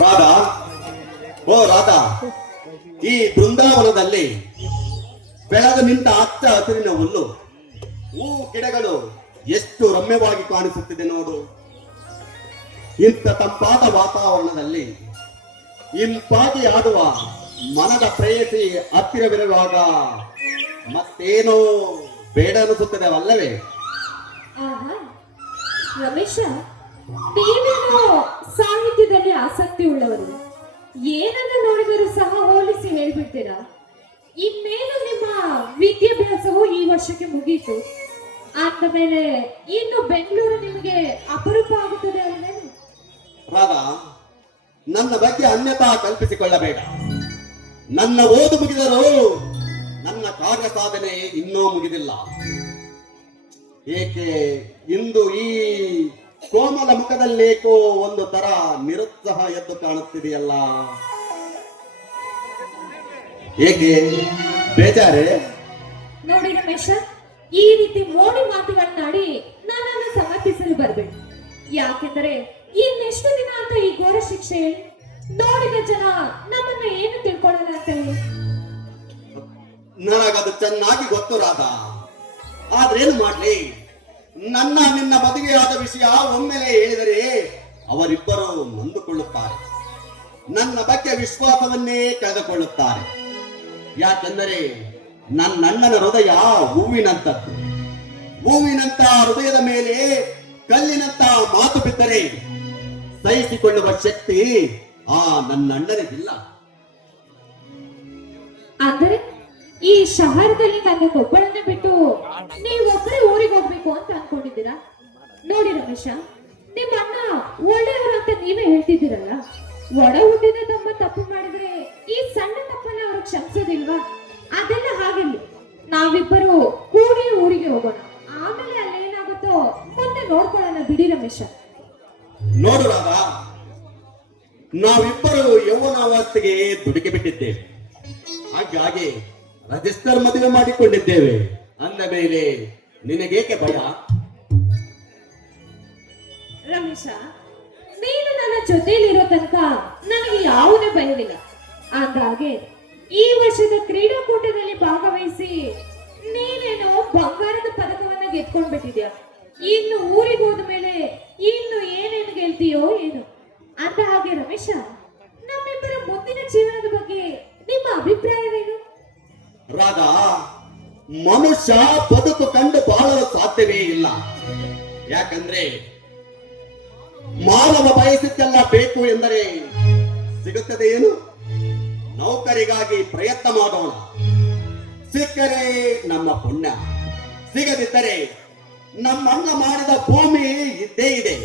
ರಾಧಾ, ಓ ರಾಧಾ, ಈ ಬೃಂದಾವನದಲ್ಲಿ ಬೆಳೆದು ನಿಂತ ಹಚ್ಚ ಹಸಿರಿನ ಹುಲ್ಲು, ಹೂ ಗಿಡಗಳು ಎಷ್ಟು ರಮ್ಯವಾಗಿ ಕಾಣಿಸುತ್ತಿದೆ ನೋಡು. ಇಂಥ ತಂಪಾದ ವಾತಾವರಣದಲ್ಲಿ ಇಂಪಾಗಿ ಆಡುವ ಮನದ ಪ್ರೇಯಸಿ ಹತ್ತಿರವಿರುವಾಗ ಮತ್ತೇನೋ ಬೇಡ ಅನಿಸುತ್ತದೆ ಅಲ್ಲವೇ? ರಮೇಶ, ನೀವೇನೋ ಸಾಹಿತ್ಯದಲ್ಲಿ ಆಸಕ್ತಿ ಉಳ್ಳವರು, ಏನನ್ನು ನೋಡಿದರೂ ಸಹ ಹೋಲಿಸಿ ಹೇಳ್ಬಿಡ್ತೀರಾ. ಇನ್ನೇನು ನಿಮ್ಮ ವಿದ್ಯಾಭ್ಯಾಸವು ಈ ವರ್ಷಕ್ಕೆ ಮುಗೀತು ಅಂದ ಮೇಲೆ ಇನ್ನು ಬೆಂಗಳೂರು ನಿಮಗೆ ಅಪರೂಪ ಆಗುತ್ತದೆ ಅಲ್ವೇನು? ರಾಧಾ, ನನ್ನ ಬಗ್ಗೆ ಅನ್ಯತಾ ಕಲ್ಪಿಸಿಕೊಳ್ಳಬೇಡ. ನನ್ನ ಓದು ಮುಗಿದರೂ ನನ್ನ ಕಾರ್ಯ ಸಾಧನೆ ಇನ್ನೂ ಮುಗಿದಿಲ್ಲ. ಏಕೆ ಇಂದು ಈ ಕೋಮಲ ಮುಖದಲ್ಲೇಕೋ ಒಂದು ತರ ನಿರುತ್ಸಾಹ ಎದ್ದು ಕಾಣುತ್ತಿದೆಯಲ್ಲ? ಏಕೆ ಬೇಜಾರೆ? ನೋಡಿ ರಮೇಶ, ಈ ರೀತಿ ಮೋಡಿ ಮಾತುಗಳನ್ನಾಡಿ ನನ್ನನ್ನು ಸಮರ್ಥಿಸಲು ಬರಬೇಡಿ. ಯಾಕೆಂದರೆ ಇನ್ನೆಷ್ಟು ದಿನ ಅಂತ ಈ ಘೋರ ಶಿಕ್ಷೆ ನೋಡಿದ ಜನ ನಮ್ಮನ್ನ ಏನು ತಿಳ್ಕೊಳ್ಳಲ್ಲ ಅಂತ ಹೇಳಿ. ನನಗದು ಚೆನ್ನಾಗಿ ಗೊತ್ತು ರಾಧಾ. ಆದ್ರೇನು ಮಾಡ್ಲಿ, ನನ್ನ ನಿನ್ನ ಮದುವೆಯಾದ ವಿಷಯ ಒಮ್ಮೆಲೆ ಹೇಳಿದರೆ ಅವರಿಬ್ಬರು ನೊಂದುಕೊಳ್ಳುತ್ತಾರೆ, ನನ್ನ ಬಗ್ಗೆ ವಿಶ್ವಾಸವನ್ನೇ ಕಳೆದುಕೊಳ್ಳುತ್ತಾರೆ. ಯಾಕೆಂದರೆ ನನ್ನಣ್ಣನ ಹೃದಯ ಹೂವಿನಂತದ್ದು. ಹೂವಿನಂತ ಹೃದಯದ ಮೇಲೆ ಕಲ್ಲಿನಂತ ಮಾತು ಬಿದ್ದರೆ ಸಹಿಸಿಕೊಳ್ಳುವ ಶಕ್ತಿ ಆ ನನ್ನಣ್ಣನಿಗಿಲ್ಲ. ಅಂದರೆ ಈ ಶಹರದಲ್ಲಿ ನನ್ನೊಬ್ಬಳನ್ನ ಬಿಟ್ಟು ನೀವೊಬ್ಬರೇ ಊರಿಗೆ ಹೋಗ್ಬೇಕು ಅಂತ ಅನ್ಕೊಂಡಿದ್ದೀರಾ? ನೋಡಿ ರಮೇಶ, ನಿಮ್ಮ ಅಣ್ಣ ಒಳ್ಳೆಯವರು ಅಂತ ನೀವೇ ಹೇಳ್ತಿದ್ದೀರಲ್ಲ, ಒಡ ಹುಟ್ಟಿದ ತಮ್ಮ ತಪ್ಪು ಮಾಡಿದ್ರೆ ಈ ಸಣ್ಣ ತಪ್ಪನ್ನ ಅವ್ರಿಗೆ ಕ್ಷಮಿಸೋದಿಲ್ವಾ? ಅದೆಲ್ಲ ಹಾಗಿಲ್ಲ, ನಾವಿಬ್ಬರು ಕೂಡಿ ಊರಿಗೆ ಹೋಗೋಣ, ಆಮೇಲೆ ಅಲ್ಲೇನಾಗುತ್ತೋ ಮುಂದೆ ನೋಡ್ಕೊಳ್ಳೋಣ. ಬಿಡಿ ರಮೇಶ. ನೋಡು ರಾಧಾ, ನಾವಿಬ್ಬರು ಯೌವನಾವಸ್ಥೆಗೆ ದುಡುಕಿ ಬಿಟ್ಟಿದ್ದೇವೆ. ಹಾಗಾಗಿ ರಿಜಿಸ್ಟರ್ ಮದುವೆ ಮಾಡಿಕೊಂಡಿದ್ದೇವೆ ಅಂದ ಮೇಲೆ ನಿನಗೇಕೆ ಭಯ? ರಮೇಶ, ನೀನು ನನ್ನ ಜೊತೆಯಲ್ಲಿರೋ ತನಕ ನನಗೆ ಯಾವುದೇ ಭಯವಿಲ್ಲ. ಹಾಗಾಗಿ ಈ ವರ್ಷದ ಕ್ರೀಡಾಕೂಟದಲ್ಲಿ ಭಾಗವಹಿಸಿ ನೀನೇನೋ ಬಂಗಾರದ ಪದಕವನ್ನ ಗೆದ್ಕೊಂಡ್ಬಿಟ್ಟಿದ್ಯಾ. ಇನ್ನು ಊರಿಗೆ ಹೋದ ಮೇಲೆ ಇನ್ನು ಏನೇನು ಗೆಲ್ತೀಯೋ ಏನು ಅಂತ. ಹಾಗೆ ರಮೇಶ, ನಮ್ಮಿಬ್ಬರ ಮುಂದಿನ ಜೀವನದ ಬಗ್ಗೆ ನಿಮ್ಮ ಅಭಿಪ್ರಾಯವೇನು? ರಾಧಾ, ಮನುಷ್ಯ ಬದುಕು ಕಂಡು ಬಾಳಲು ಸಾಧ್ಯವೇ ಇಲ್ಲ. ಯಾಕಂದ್ರೆ ಮಾನವ ಬಯಸಿದ್ದೆಲ್ಲ ಬೇಕು ಎಂದರೆ ಸಿಗುತ್ತದೆ ಏನು? ನೌಕರಿಗಾಗಿ ಪ್ರಯತ್ನ ಮಾಡೋಣ, ಸಿಕ್ಕರೆ ನಮ್ಮ ಪುಣ್ಯ, ಸಿಗದಿದ್ದರೆ ನಮ್ಮಣ್ಣ ಮಾಡಿದ ಭೂಮಿ ಇದ್ದೇ ಇದೆ,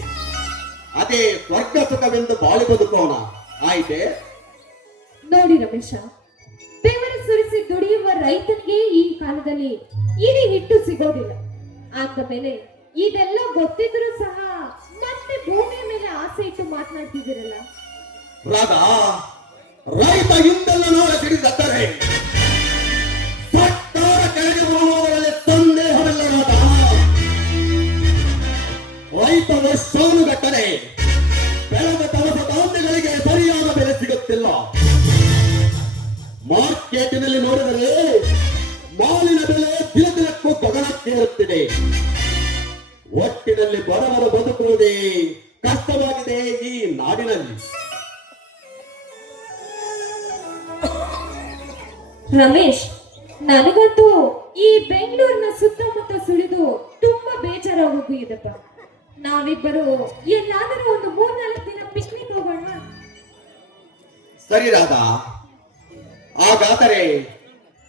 ಅದೇ ಸ್ವರ್ಗ ಸುಖವೆಂದು ಬಾಳಿ ಬದುಕೋಣ. ಆಯ್ತೆ? ನೋಡಿ ರಮೇಶ, ಬೆವರು ಸುರಿಸಿ ದುಡಿಯುವ ರೈತನಿಗೆ ಈ ಕಾಲದಲ್ಲಿ ಇಡೀ ಹಿಟ್ಟು ಸಿಗೋದಿಲ್ಲ. ಆದ ಮೇಲೆ ಇದೆಲ್ಲ ಗೊತ್ತಿದ್ರೂ ಸಹ ಮತ್ತೆ ಭೂಮಿಯ ಮೇಲೆ ಆಸೆ ಇಟ್ಟು ಮಾತನಾಡ್ತಿದ್ದೀರಲ್ಲ. ರಾಧಾ, ರೈತ ಹಿಂದೆಲ್ಲ ನೋಡ ಸಿಡಿದರೆ ಸರ್ಕಾರ ಕೆಳಗೆ ಬರುವುದರಲ್ಲಿ ಸಂದೇಹವಿಲ್ಲ. ರಾಧಾ, ರೈತ ವರ್ಷಾನುಗಟ್ಟಲೆ ಬೆಳೆದ ದವಸ ಧಾನ್ಯಗಳಿಗೆ ಸರಿಯಾದ ಬೆಲೆ ಸಿಗುತ್ತಿಲ್ಲ. ಮಾರ್ಕೆಟಿನಲ್ಲಿ ನೋಡಿದರೆ ಮಾಲಿನ ಬೆಲೆ ದಿನ ದಿನಕ್ಕೂ ಗಗನಕ್ಕೇರುತ್ತಿದೆ. ಒಟ್ಟಿನಲ್ಲಿ ಬಡವರು ಬದುಕುವುದೇ ಕಷ್ಟವಾಗಿದೆ ಈ ನಾಡಿನಲ್ಲಿ. ರಮೇಶ್, ನನಗಂತೂ ಈ ಬೆಂಗಳೂರಿನ ಸುತ್ತಮುತ್ತ ಸುಳಿದು ತುಂಬಾ ಬೇಜಾರಾಗೋಗಿದೆಪ್ಪ. ನಾವಿಬ್ಬರು ಎಲ್ಲಾದರೂ ಒಂದು 3-4 ದಿನ ಪಿಕ್ನಿಕ್ ಹೋಗೋಣ. ಸರಿ ರಾಧಾ, ಹಾಗಾದರೆ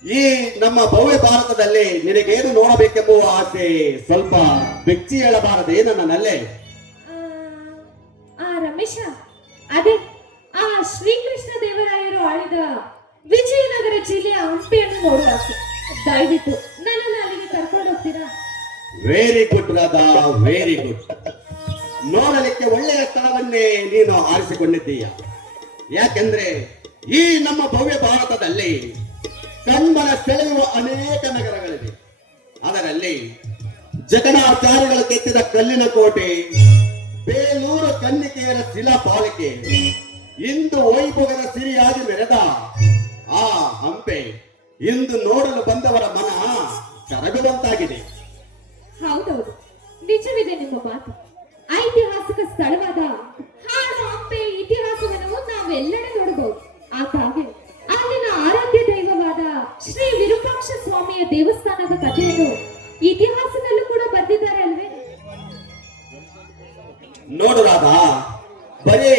ಈ ನಮ್ಮ ಭವ್ಯ ಭಾರತದಲ್ಲಿ ನಿನಗೇನು ನೋಡಬೇಕೆಂಬುವ ಆಸೆ ಸ್ವಲ್ಪ ಬೆಚ್ಚಿ ಹೇಳಬಾರದೇ ನನ್ನಲ್ಲೇ? ರಮೇಶ, ಅದೇ ಆ ಶ್ರೀಕೃಷ್ಣ ದೇವರಾಯರು ಆಳಿದ ವಿಜಯನಗರ ಜಿಲ್ಲೆಯ ಹಂಪಿಯನ್ನು ನೋಡುವ ಆಸೆ. ದಯವಿಟ್ಟು ನನ್ನನ್ನು ಅಲ್ಲಿಗೆ ಕರ್ಕೊಂಡು ಹೋಗ್ತೀರಾ? Very good Radha, very good. ನೋಡಲಿಕ್ಕೆ ಒಳ್ಳೆಯ ಸ್ಥಳವನ್ನೇ ನೀನು ಆರಿಸಿಕೊಂಡಿದ್ದೀಯ. ಯಾಕೆಂದ್ರೆ ಈ ನಮ್ಮ ಭವ್ಯ ಭಾರತದಲ್ಲಿ ಕಣ್ಮನ ಸೆಳೆಯುವ ಅನೇಕ ನಗರಗಳಿವೆ. ಅದರಲ್ಲಿ ಜಕಣಾಚಾರ್ಯಗಳು ಕೆತ್ತಿದ ಕಲ್ಲಿನ ಕೋಟೆ, ಬೇಲೂರು ಕನ್ನಿಕೆಯರ ಶಿಲಾಪಾಲಿಕೆ ಇಂದು ವೈಭೋಗದ ಸಿರಿಯಾಗಿ ಮೆರೆದ ಆ ಹಂಪೆ ಇಂದು ನೋಡಲು ಬಂದವರ ಮನ ಕರಗುವಂತಾಗಿದೆ. ಹೌದೌದು, ನಿಜವಿದೆ ನಿಮ್ಮ ಮಾತು. ಐತಿಹಾಸಿಕ ಸ್ಥಳವಾದ ಹಾಡು ಹಂಪೆ ಇತಿಹಾಸವನ್ನು ನಾವೆಲ್ಲರೂ ನೋಡಬಹುದು. ಆದಾಗೆ ಅಲ್ಲಿನ ಆರಾಧ್ಯ ದೈವವಾದ ಶ್ರೀ ವಿರೂಪಾಕ್ಷ ಸ್ವಾಮಿಯ ದೇವಸ್ಥಾನದ ಕಥೆಯನ್ನು ಇತಿಹಾಸದಲ್ಲೂ ಕೂಡ ಬರೆದಿದ್ದಾರೆ ಅಲ್ವೇ? ನೋಡುರಾದ, ಬರೀ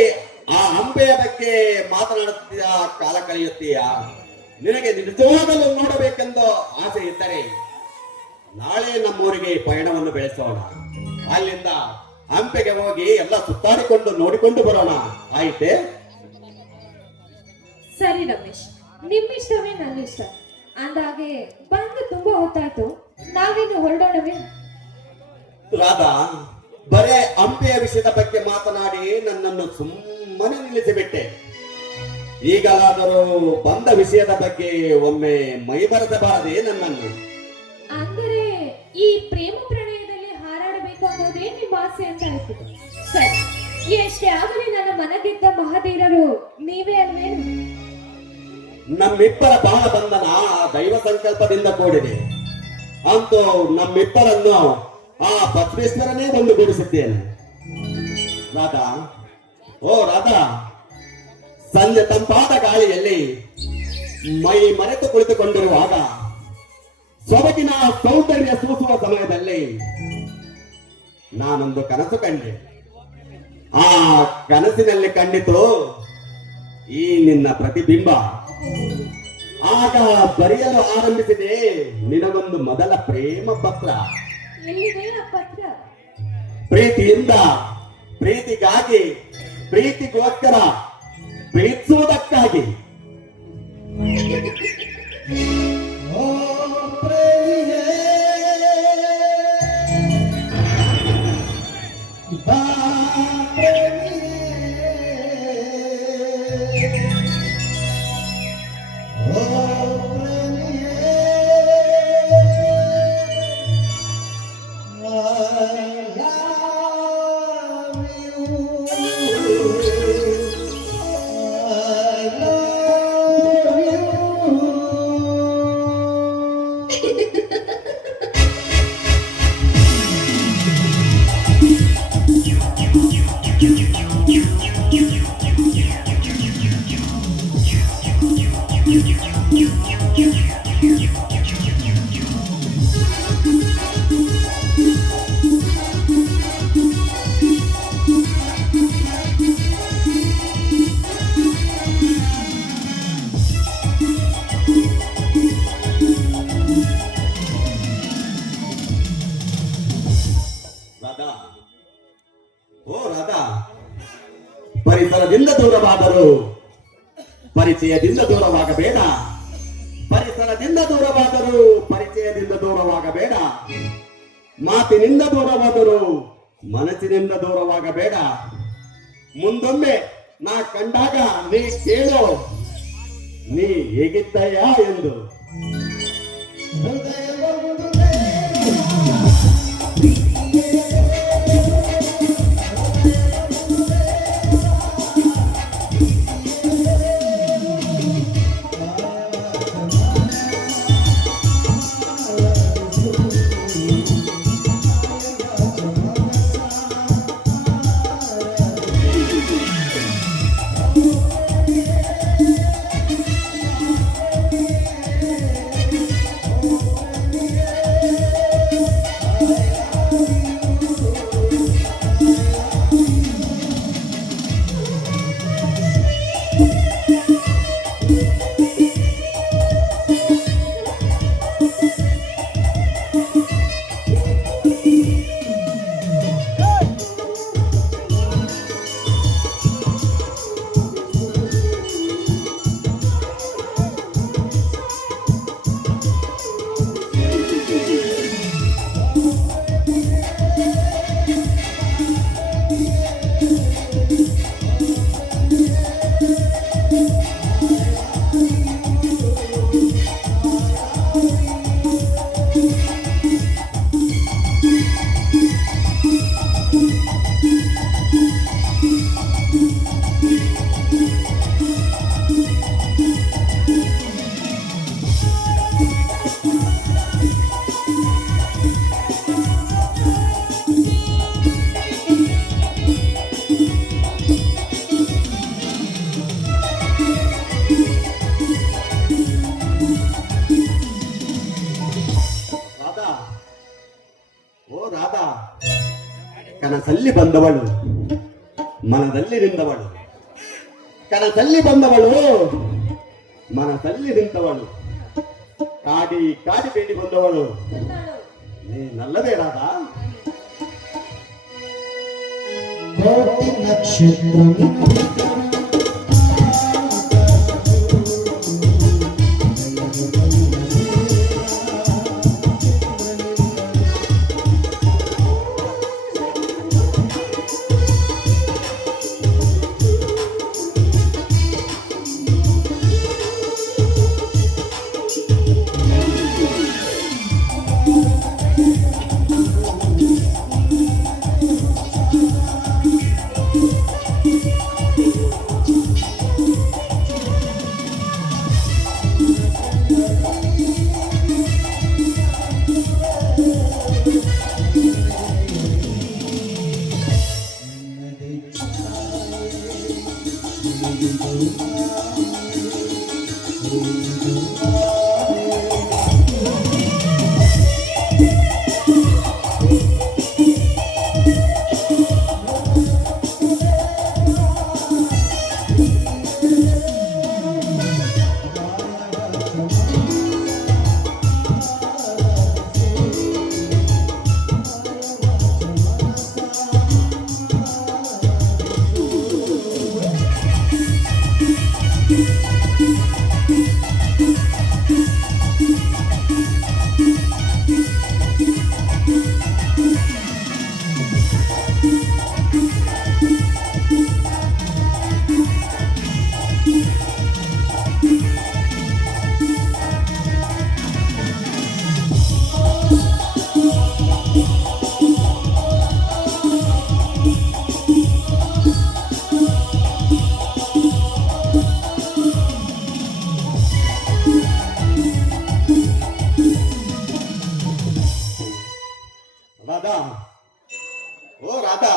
ಆ ಹಂಪೆಯ ಬಗ್ಗೆ ಮಾತನಾಡುತ್ತೀಯ, ಕಾಲ ಕಳೆಯುತ್ತೀಯ. ನಿನಗೆ ನಿಜವಾಗಲೂ ನೋಡಬೇಕೆಂದು ಆಸೆ ಇದ್ದರೆ ನಾಳೆ ನಮ್ಮೂರಿಗೆ ಪಯಣವನ್ನು ಬೆಳೆಸೋಣ. ಅಲ್ಲಿಂದ ಹಂಪೆಗೆ ಹೋಗಿ ಎಲ್ಲ ಸುತ್ತಾಡಿಕೊಂಡು ನೋಡಿಕೊಂಡು ಬರೋಣ, ಆಯ್ತೆ? ಸರಿ ರಮೇಶ್, ನಿಮ್ಮಿಷ್ಟವೇ ನನ್ನ ಇಷ್ಟ. ಅಂದಾಗೆ ಬಂದು ತುಂಬಾ ಹೊತ್ತಾಯ್ತು, ನಾವಿನ್ನು ಹೊರಡೋಣವೇ? ರಾಧಾ, ಬರೇ ಹಂಪೆಯ ವಿಷಯದ ಬಗ್ಗೆ ಮಾತನಾಡಿ ನನ್ನನ್ನು ಸುಮ್ಮನೆ ನಿಲ್ಲಿಸಿಬಿಟ್ಟೆ. ಈಗಲಾದರೂ ಬಂದ ವಿಷಯದ ಬಗ್ಗೆ ಒಮ್ಮೆ ಮೈ ಬರೆಸಬಾರದೆ ನನ್ನನ್ನು? ಅಂದರೆ ಈ ಪ್ರೇಮ ಪ್ರಣಯದಲ್ಲಿ ಹಾರಾಡಬೇಕು ಅನ್ನೋದೇ ನಿಮ್ಮ ಆಸೆ ಅಂತ ಆಯ್ತು. ಸರಿ, ಎಷ್ಟೇ ಆಗಲಿ ನನ್ನ ಮನಗೆದ್ದ ಮಹಾಧೀರರು ನೀವೇ ಅಲ್ವೇನು? ನಮ್ಮಿಬ್ಬರ ಬಾಳ ಬಂಧನ ದೈವ ಸಂಕಲ್ಪದಿಂದ ಕೂಡಿದೆ. ಅಂತೂ ನಮ್ಮಿಬ್ಬರನ್ನು ಆ ಬಸವೇಶ್ವರನೇ ಒಂದುಗೂಡಿಸುತ್ತೇನೆ. ರಾಧಾ, ಓ ರಾಧಾ, ಸಂಜೆ ತಂಪಾದ ಗಾಳಿಯಲ್ಲಿ ಮೈ ಮರೆತು ಕುಳಿತುಕೊಂಡಿರುವಾಗ ಸೊಬಗಿನ ಸೌಂದರ್ಯ ಸೂಸುವ ಸಮಯದಲ್ಲಿ ನಾನೊಂದು ಕನಸು ಕಂಡೆ. ಆ ಕನಸಿನಲ್ಲಿ ಕಂಡಿತು ಈ ನಿನ್ನ ಪ್ರತಿಬಿಂಬ. ಆಗ ಬರೆಯಲು ಆರಂಭಿಸಿದೆ ನಿನಗೊಂದು ಮೊದಲ ಪ್ರೇಮ ಪತ್ರ. ಎಲ್ಲಿದೆ ಆ ಪತ್ರ? ಪ್ರೀತಿಯಿಂದ, ಪ್ರೀತಿಗಾಗಿ, ಪ್ರೀತಿಗೋಸ್ಕರ, ಪ್ರೀತಿಸುವುದಕ್ಕಾಗಿ. ರಾಧಾ, ಓ ರಾಧಾ, ಪರಿಸರದಿಂದ ದೂರವಾದರೂ ಪರಿಚಯದಿಂದ ದೂರವಾಗಬೇಡ. ಪರಿಸರದಿಂದ ದೂರವಾದರೂ ಪರಿಚಯದಿಂದ ದೂರವಾಗಬೇಡ. ಮಾತಿನಿಂದ ದೂರವಾದರೂ ಮನಸ್ಸಿನಿಂದ ದೂರವಾಗಬೇಡ. ಮುಂದೊಮ್ಮೆ ನಾ ಕಂಡಾಗ ನೀ ಕೇಳು, ನೀ ಹೇಗಿದ್ದಯ್ಯ ಎಂದು. ಮನದಲ್ಲಿ ಬಂದವಳು, ಮನದಲ್ಲಿ ನಿಂದವಳು. ಕನಸಲ್ಲಿ ಬಂದವಳು, ಮನದಲ್ಲಿ ನಿಂತವಳು. ಕಾಡಿ ಕಾಡಿ ಬೇಡಿ ಬಂದವಳು ನೀನಲ್ಲವೇ ರಾಧ? ರಾಧಾ, ಓ ರಾಧಾ,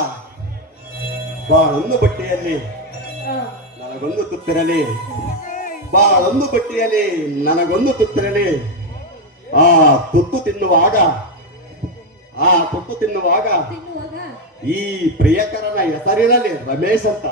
ಬಾಳೊಂದು ಬಟ್ಟೆಯಲ್ಲಿ ನನಗೊಂದು ತುತ್ತಿರಲಿ, ಬಾಳೊಂದು ಬಟ್ಟೆಯಲ್ಲಿ ನನಗೊಂದು ತುತ್ತಿರಲಿ. ಆ ತುತ್ತು ತಿನ್ನುವಾಗ ಈ ಪ್ರಿಯಕರನ ಹೆಸರಿನಲ್ಲಿ ರಮೇಶ್ ಅಂತ.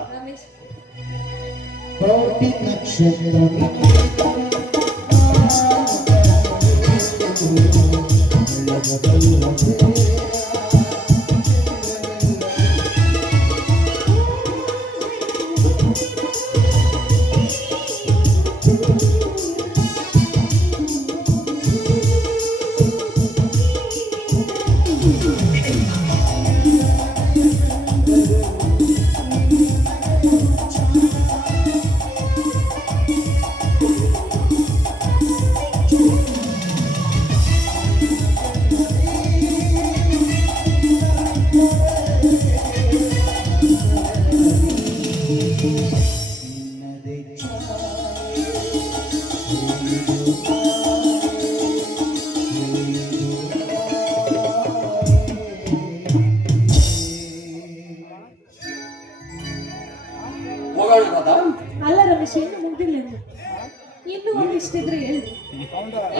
ಅಲ್ಲ ರಮೇಶ್, ಏನು ಮುಗ್ದಿಲ್ಲ ಇನ್ನು. ಇನ್ನೂ ಒಂದಿಷ್ಟಿದ್ರೆ ಹೇಳ್ರಿ,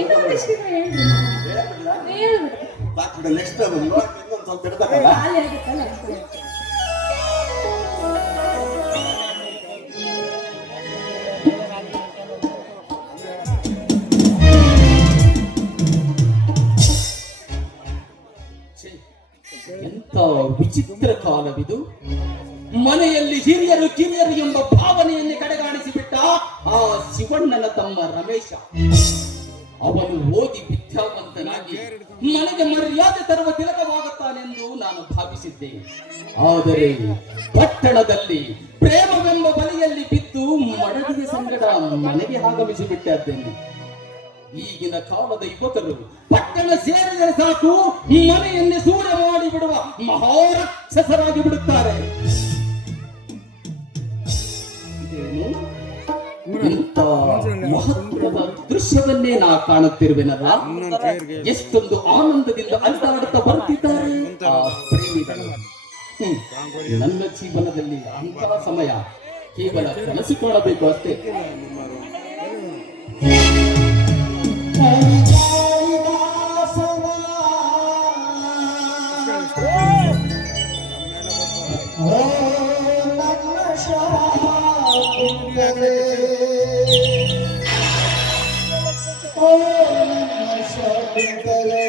ಇನ್ನೂ ಒಂದಿಷ್ಟಿದ್ರೆ ಹೇಳ್ರಿ. ಹೇಳ್ಬಿಡು. ನೆಕ್ಸ್ಟ್ ಇನ್ನೊಂದು ಸ್ವಲ್ಪ ಇರ್ತಕ್ಕಲ್ಲ. ಖಾಲಿ ಆಗುತ್ತಲ್ಲ ಅಷ್ಟೇ. ಎಂತ ವಿಚಿತ್ರ ಕಾಲವಿದು. ಮನೆಯಲ್ಲಿ ಹಿರಿಯರು ಕಿರಿಯರು ಎಂಬ ಭಾವನೆಯನ್ನೇ ಕಡೆಗಾಣಿಸಿಬಿಟ್ಟ ಆ ಶಿವಣ್ಣನ ತಮ್ಮ ರಮೇಶ. ಅವನು ಓದಿ ವಿದ್ಯಾವಂತನಾಗಿ ಮನೆಗೆ ಮರ್ಯಾದೆ ತರುವ ತಿಲಕವಾಗುತ್ತಾನೆಂದು ನಾನು ಭಾವಿಸಿದ್ದೆ. ಆದರೆ ಪಟ್ಟಣದಲ್ಲಿ ಪ್ರೇಮವೆಂಬ ಬಲಿಯಲ್ಲಿ ಬಿದ್ದು ಮಡದಿಯ ಸಂಗಡ ಮನೆಗೆ ಆಗಮಿಸಿಬಿಟ್ಟಿದ್ದೇನೆ. ಈಗಿನ ಕಾಲದ ಯುವಕರು ಪಟ್ಟಣ ಸೇರಿದರೆ ಸಾಕು ಮನೆಯನ್ನೇ ಸೂರ್ಯ ಮಾಡಿ ಬಿಡುವ ಮಹಾರಾಕ್ಷಸರಾಗಿ ಬಿಡುತ್ತಾರೆ. ಇಂಥ ಮಹತ್ವದ ದೃಶ್ಯವನ್ನೇ ನಾ ಕಾಣುತ್ತಿರುವೆನಲ್ಲ. ಎಷ್ಟೊಂದು ಆನಂದದಿಂದ ಅಲ್ಲಾಡುತ್ತಾ ಬರ್ತಿದ್ದಾರೆ ಆ ಪ್ರೇಮಿಗಳು. ನನ್ನ ಜೀವನದಲ್ಲಿ ಅಂತಹ ಸಮಯ ಕೇವಲ ಕನಸು ಕಾಣಬೇಕು ಅಷ್ಟೇ. ಓ ನಮ್ಮ ಶಾಕುಂತಲೆ ಓ ನಮ್ಮ ಶಾಕುಂತಲೆ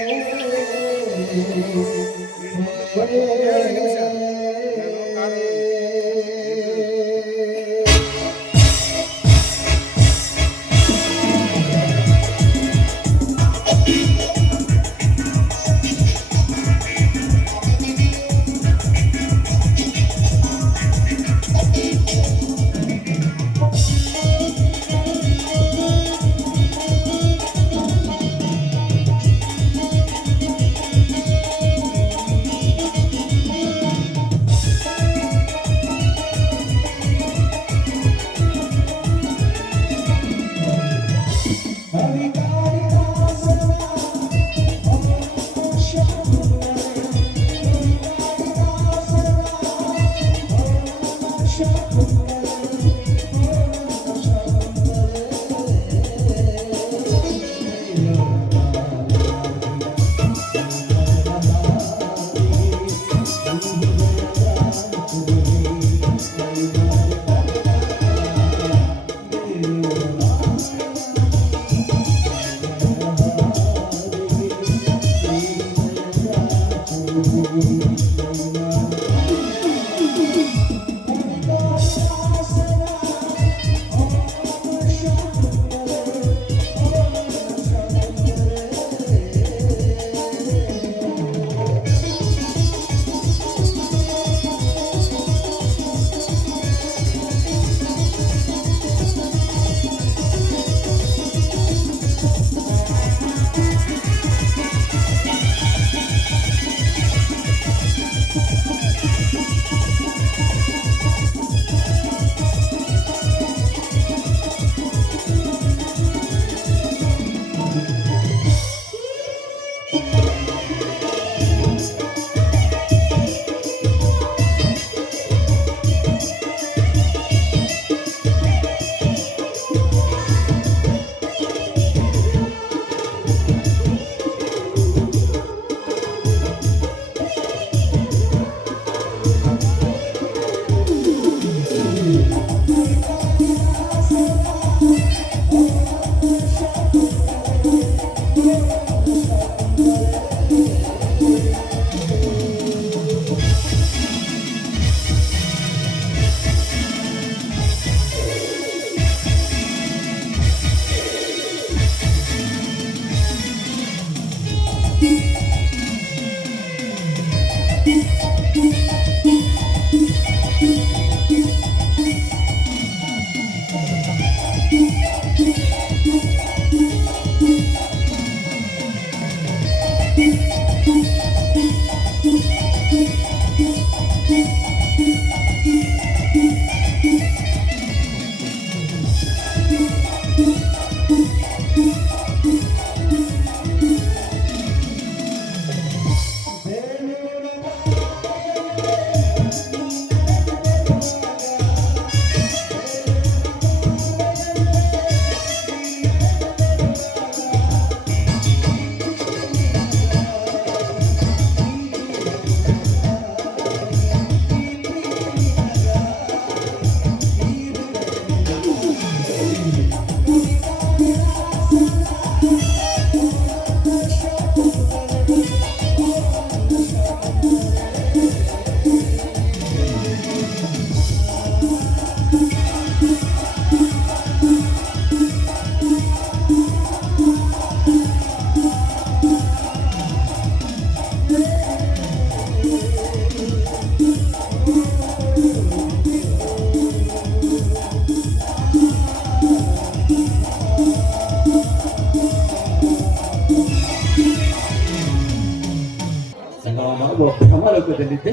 ಭ್ರಮಲೋಕದಲ್ಲಿದ್ದೆ.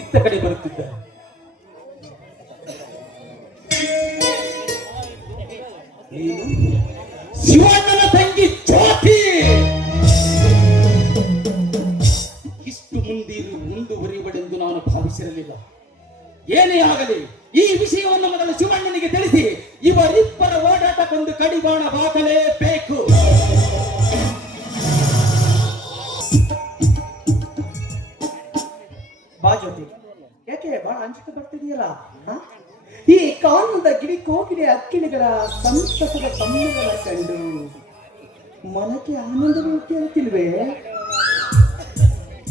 ಇತ್ತ ಕಡೆ ಬರುತ್ತಿದ್ದ. ಶಿವಣ್ಣನ ತಂಗಿ ಜ್ಯೋತಿ ಇಷ್ಟು ಮುಂದುವರಿಯುವುದೆಂದು ನಾನು ಭಾವಿಸಿರಲಿಲ್ಲ. ಏನೇ ಆಗಲಿ ಈ ವಿಷಯವನ್ನು ಮೊದಲು ಶಿವಣ್ಣನಿಗೆ ತಿಳಿಸಿ ಇವರಿಬ್ಬರ ಓಡಾಟಕ್ಕೊಂದು ಕಡಿವಾಣ ಹಾಕಲೇಬೇಕು. ಬಾ ಜ್ಯೋತಿ. ಯಾಕೆ ಬಹಳ ಅಂಜಿಕೆ ಬರ್ತಿದೆಯಲ್ಲ? ಈ ಕಾನೂನದ ಗಿಳಿ ಕೋಗಿಲೆ ಅಕ್ಕಿಣಿಗಳ ಸಂತಸದ ತಮ್ಮಗಳ ಕಂಡು ಮನಕ್ಕೆ ಆನಂದವೇ ಹುಟ್ಟಿ ಅಂತಿಲ್ವೇ?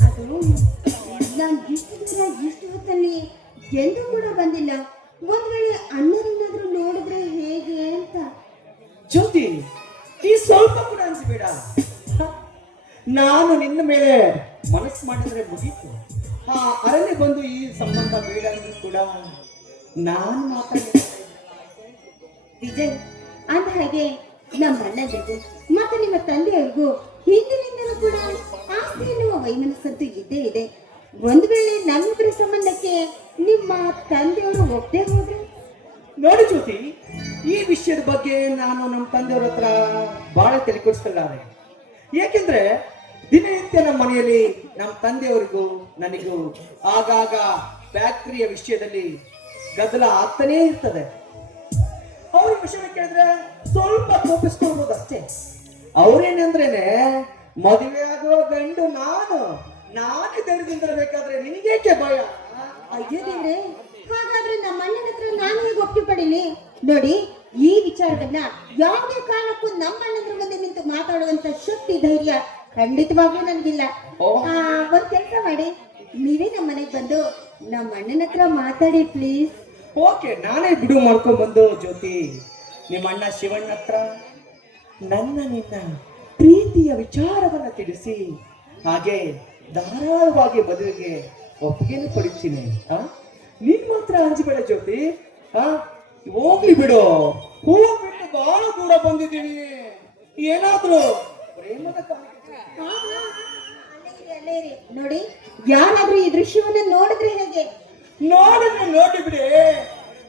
ಅದು ನಾನು ಇಷ್ಟು ದಿನ ಇಷ್ಟು ಹೊತ್ತಲ್ಲಿ ಎಂದೂ ಕೂಡ ಬಂದಿಲ್ಲ. ಒಂದ್ ವೇಳೆ ಅಣ್ಣರನ್ನಾದ್ರೂ ನೋಡಿದ್ರೆ ಹೇಗೆ ಅಂತ. ಜ್ಯೋತಿ, ಈ ಸ್ವಲ್ಪ ಕೂಡ ಅನ್ಸಬೇಡ. ನಾನು ನಿನ್ನ ಮೇಲೆ ಮನಸ್ಸು ಮಾಡಿದ್ರೆ ಮುಗೀತು. ಅರಣ್ಯ ಬಂದು ಈ ಸಂಬಂಧ ಬೇಡ ಅಂದ್ರೂ ಕೂಡ ನಾನು ಮಾತಾಡ್ತೀನಿ. ವಿಜಯ್, ಅಂದ ಹಾಗೆ ನಮ್ಮ ಅಣ್ಣಂದಿರಿಗೂ ಮತ್ತೆ ನಿಮ್ಮ ತಂದೆಯವ್ರಿಗೂ ಹಿಂದಿನಿಂದಲೂ ಕೂಡ ಆಸ್ತಿ ಎನ್ನುವ ವೈಮನಸ್ಸಂತೂ ಇದ್ದೇ ಇದೆ. ಒಂದು ವೇಳೆ ನಮ್ಮಿಬ್ಬರ ಸಂಬಂಧಕ್ಕೆ ನಿಮ್ಮ ತಂದೆಯವರು ಒಪ್ಪದೆ ಹೋದ್ರೆ? ನೋಡಿ ಜ್ಯೋತಿ, ಈ ವಿಷಯದ ಬಗ್ಗೆ ನಾನು ನಮ್ಮ ತಂದೆಯವ್ರ ಹತ್ರ ಬಹಳ ತಲೆಕೊಡಿಸ್ಕೊಳ್ಳಾರೆ. ಏಕೆಂದ್ರೆ ದಿನನಿತ್ಯ ನಮ್ಮ ಮನೆಯಲ್ಲಿ ನಮ್ಮ ತಂದೆಯವರಿಗೂ ನನಗೂ ಆಗಾಗ ಫ್ಯಾಕ್ಟರಿಯ ವಿಷಯದಲ್ಲಿ ಗದ್ದಲ ಆಗ್ತಾನೇ ಇರ್ತದೆ. ಅವ್ರ ವಿಷಯ ಕೇಳಿದ್ರೆ ಸ್ವಲ್ಪ ಕೋಪಿಸ್ಕೊಳ್ಬೋದು ಅಷ್ಟೇ. ಅವ್ರೇನಂದ್ರೇನೆ ಮದುವೆ ಆಗುವ ಗಂಡು ನಾನೇ ಧೈರ್ಯದಿಂದಿರಬೇಕಾದ್ರೆ ನಿನಗೇಕೆ ಭಯ? ಅಯ್ಯೋ ದೇವ್ರೆ, ಹಾಗಾದ್ರೆ ನಮ್ಮ ಅಣ್ಣನ ಹತ್ರ ನಾನು ಹೇಗೆ ಒಪ್ಪಿಗೆ ಪಡೀಲಿ? ನೋಡಿ, ಈ ವಿಚಾರವನ್ನ ಯಾವುದೇ ಕಾರಣಕ್ಕೂ ನಮ್ಮ ಅಣ್ಣನ ಮುಂದೆ ನಿಂತು ಮಾತಾಡುವಂತ ಶಕ್ತಿ ಧೈರ್ಯ ಖಂಡಿತವಾಗ್ಲೂ ನನಗಿಲ್ಲ. ಒಂದ್ ಕೆಲಸ ಮಾಡಿ, ನೀವೇ ನಮ್ಮ ಮನೆಗೆ ಬಂದು ನಮ್ಮ ಅಣ್ಣನ ಹತ್ರ ಮಾತಾಡಿ ಪ್ಲೀಸ್. ಓಕೆ, ನಾನೇ ಬಿಡು ಮಾಡ್ಕೊಂಡ್ ಬಂದು ಜ್ಯೋತಿ ನಿಮ್ಮ ಅಣ್ಣ ಶಿವಣ್ಣ ಹತ್ರ ನಿನ್ನ ಪ್ರೀತಿಯ ವಿಚಾರವನ್ನ ತಿಳಿಸಿ ಹಾಗೆ ಧಾರಾಳವಾಗಿ ಮದುವೆಗೆ ಒಪ್ಪಿಗೆಯನ್ನು ಪಡಿತೀನಿ. ನೀನ್ ಮಾತ್ರ ಅಂಜಬೇಡ ಜ್ಯೋತಿ. ಹೋಗ್ಲಿ ಬಿಡು, ಹೋಗ್ಬಿಟ್ಟು ಬಹಳ ದೂರ ಬಂದಿದ್ದೀನಿ. ಏನಾದ್ರು ಪ್ರೇಮದ ಅಲ್ಲೇ ಇರಿ. ನೋಡಿ, ಯಾರಾದ್ರೂ ಈ ದೃಶ್ಯವನ್ನ ನೋಡಿದ್ರೆ ಹೇಗೆ? ನೋಡಿ ಬಿಡಿ,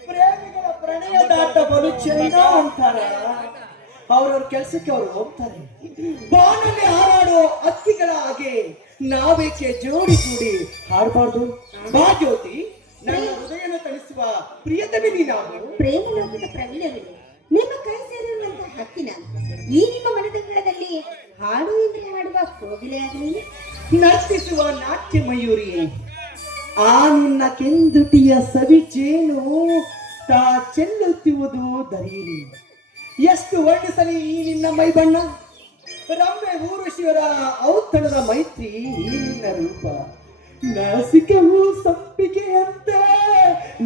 ಪ್ರೇಮಿಗಳ ಪ್ರಣಯ ದಾಟ ಬಲು ಚೆಂದ ಅಂತಾರ. ಅವ್ರವ್ರ ಕೆಲ್ಸಕ್ಕೆ ಅವ್ರು ಹೋಗ್ತಾರೆ. ಬಾನಲ್ಲಿ ಹಾರಾಡೋ ಅಕ್ಕಿಗಳ ಹಾಗೆ ನಾವೇಕೆ ಜೋಡಿ ಕೂಡಿ ಹಾಡಬಾರ್ದು? ಬಾ ಜ್ಯೋತಿ, ನನ್ನ ಹೃದಯನ ತಣಿಸುವ ಪ್ರಿಯತಮೆ ನೀನಾಗು. ಪ್ರೇಮ ಲೋಕದ ಪ್ರವೀಣವಿದೆ, ನಿಮ್ಮ ಕೈ ಸೇರಿರುವಂತಹ ಹಕ್ಕಿನ ಈ ನಿಮ್ಮ ಮನದಂಗಳದಲ್ಲಿ ಹಾಡು ಎಂದ್ರೆ ಹಾಡುವ ಕೋಗಿಲೆ ಆಗಲಿ, ನರ್ತಿಸುವ ನಾಟ್ಯ ಮಯೂರಿ, ಆ ನಿನ್ನ ಕೆಂದುಟಿಯ ಸವಿಚೇನು ತಾ ಚೆಲ್ಲುತ್ತಿರುವುದು ದರಿಯಿರಿ. ಎಷ್ಟು ವರ್ಣಿಸಲಿ ಈ ನಿನ್ನ ಮೈ ಬಣ್ಣ, ರಮ್ಮೆ ಊರುಶಿವರ ಔತಣದ ಮೈತ್ರಿ ಈ ನಿನ್ನ ರೂಪ. ನಾಸಿಕವು ಸಂಪಿಗೆಯಂತೆ,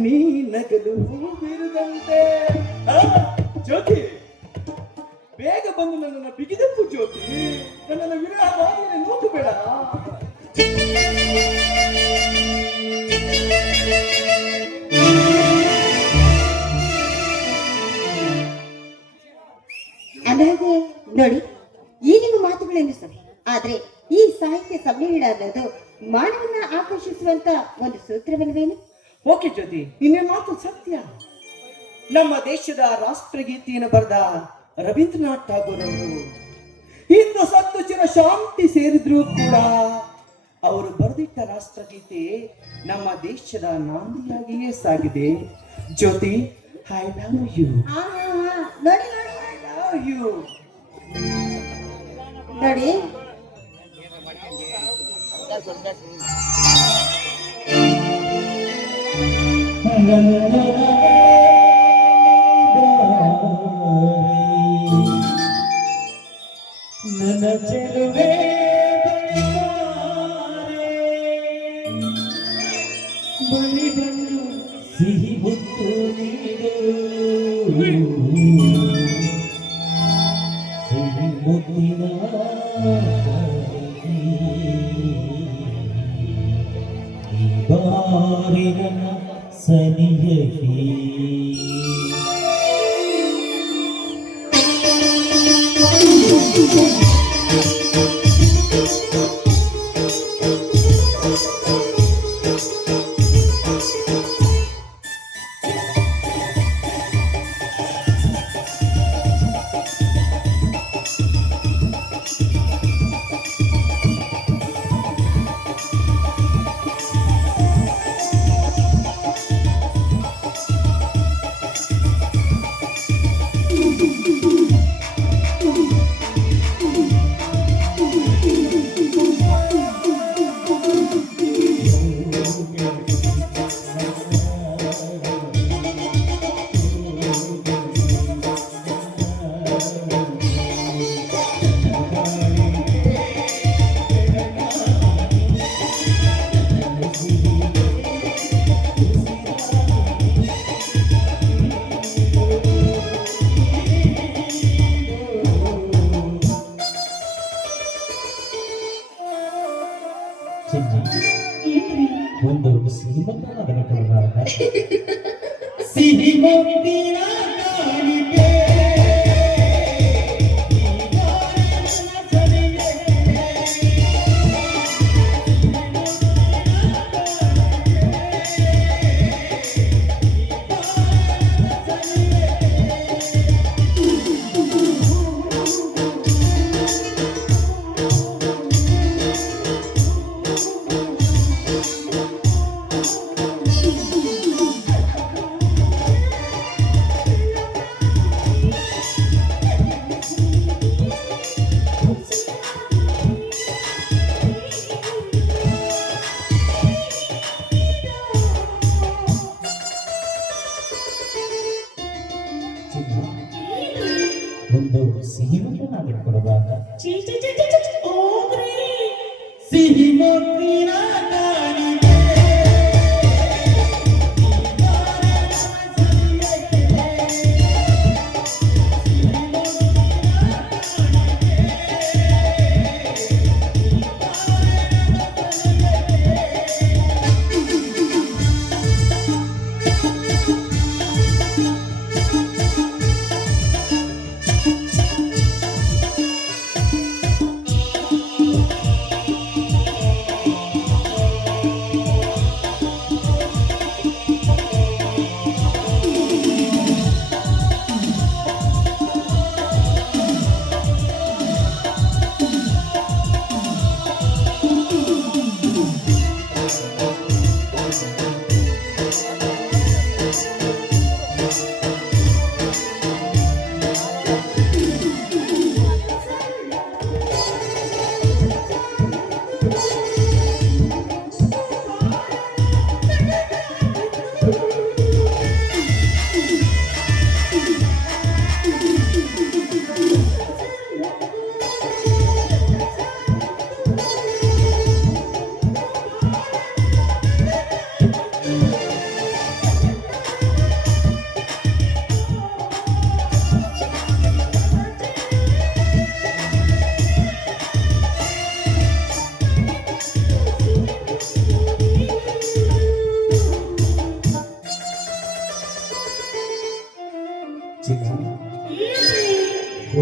ನೀ ನಗಲು ಬಿರುದಂತೆ. ಜ್ಯೋತಿ, ಬೇಗ ಬಂದು ನನ್ನನ್ನು ಬಿಗಿದಪ್ಪು ಜ್ಯೋತಿ. ನನ್ನನ್ನು ವಿರಹವಾಗಿ ನೋಡಬೇಡ. ಅದಾಗೆ ನೋಡಿ, ಈ ನಿಮ್ಮ ಮಾತುಗಳೇನು ಸರಿ, ಆದ್ರೆ ಈ ಸಾಹಿತ್ಯ ಸಮ್ಮೇಳನ ಅನ್ನೋದು ಮಾನವನ್ನ ಆಕರ್ಷಿಸುವಂತ ಒಂದು ಸೂತ್ರವಲ್ವೇನು? ಓಕೆ ಜ್ಯೋತಿ, ನಿನ್ನ ಮಾತು ಸತ್ಯ. ನಮ್ಮ ದೇಶದ ರಾಷ್ಟ್ರಗೀತೆಯನ್ನು ಬರೆದ ರವೀಂದ್ರನಾಥ್ ಠಾಗೂರ್ ಅವರು ಇಂದು ಸತ್ತು ಚಿರ ಶಾಂತಿ ಸೇರಿದ್ರು ಕೂಡ ಅವರು ಬರೆದಿಟ್ಟ ರಾಷ್ಟ್ರಗೀತೆ ನಮ್ಮ ದೇಶದ ನಾಂದಿಯಾಗಿಯೇ ಸಾಗಿದೆ. ಜ್ಯೋತಿ, ಐ ಲವ್ ಯು. ನೋಡಿ ಐ ಲವ್ ಯು. ನೋಡಿ, ನನ್ನ ಚೆಲುವೆ ಬಳಿ ಬಂದು ಸಿಹಿ ಮುತ್ತು ನೀಡು, ಸಿಹಿ ಮುತ್ತಿನ ಈ ಬಾರಿ ನನ್ನ ಸನಿಯಕ್ಕೆ ಒಂದು ಶ್ರೀಮಂತನಾದ ಕೊಡಬಾರದ ಸಿಹಿ ಮುತ್ತಿನ ಕಾಣಿಕೆ ಒಂದು ಸಿಹಿಮುತ್ತನಾದ ಕೊಡಬಾರದ ಸಿಹಿ ಮುತ್ತಿನ ಕಾಣಿಕೆ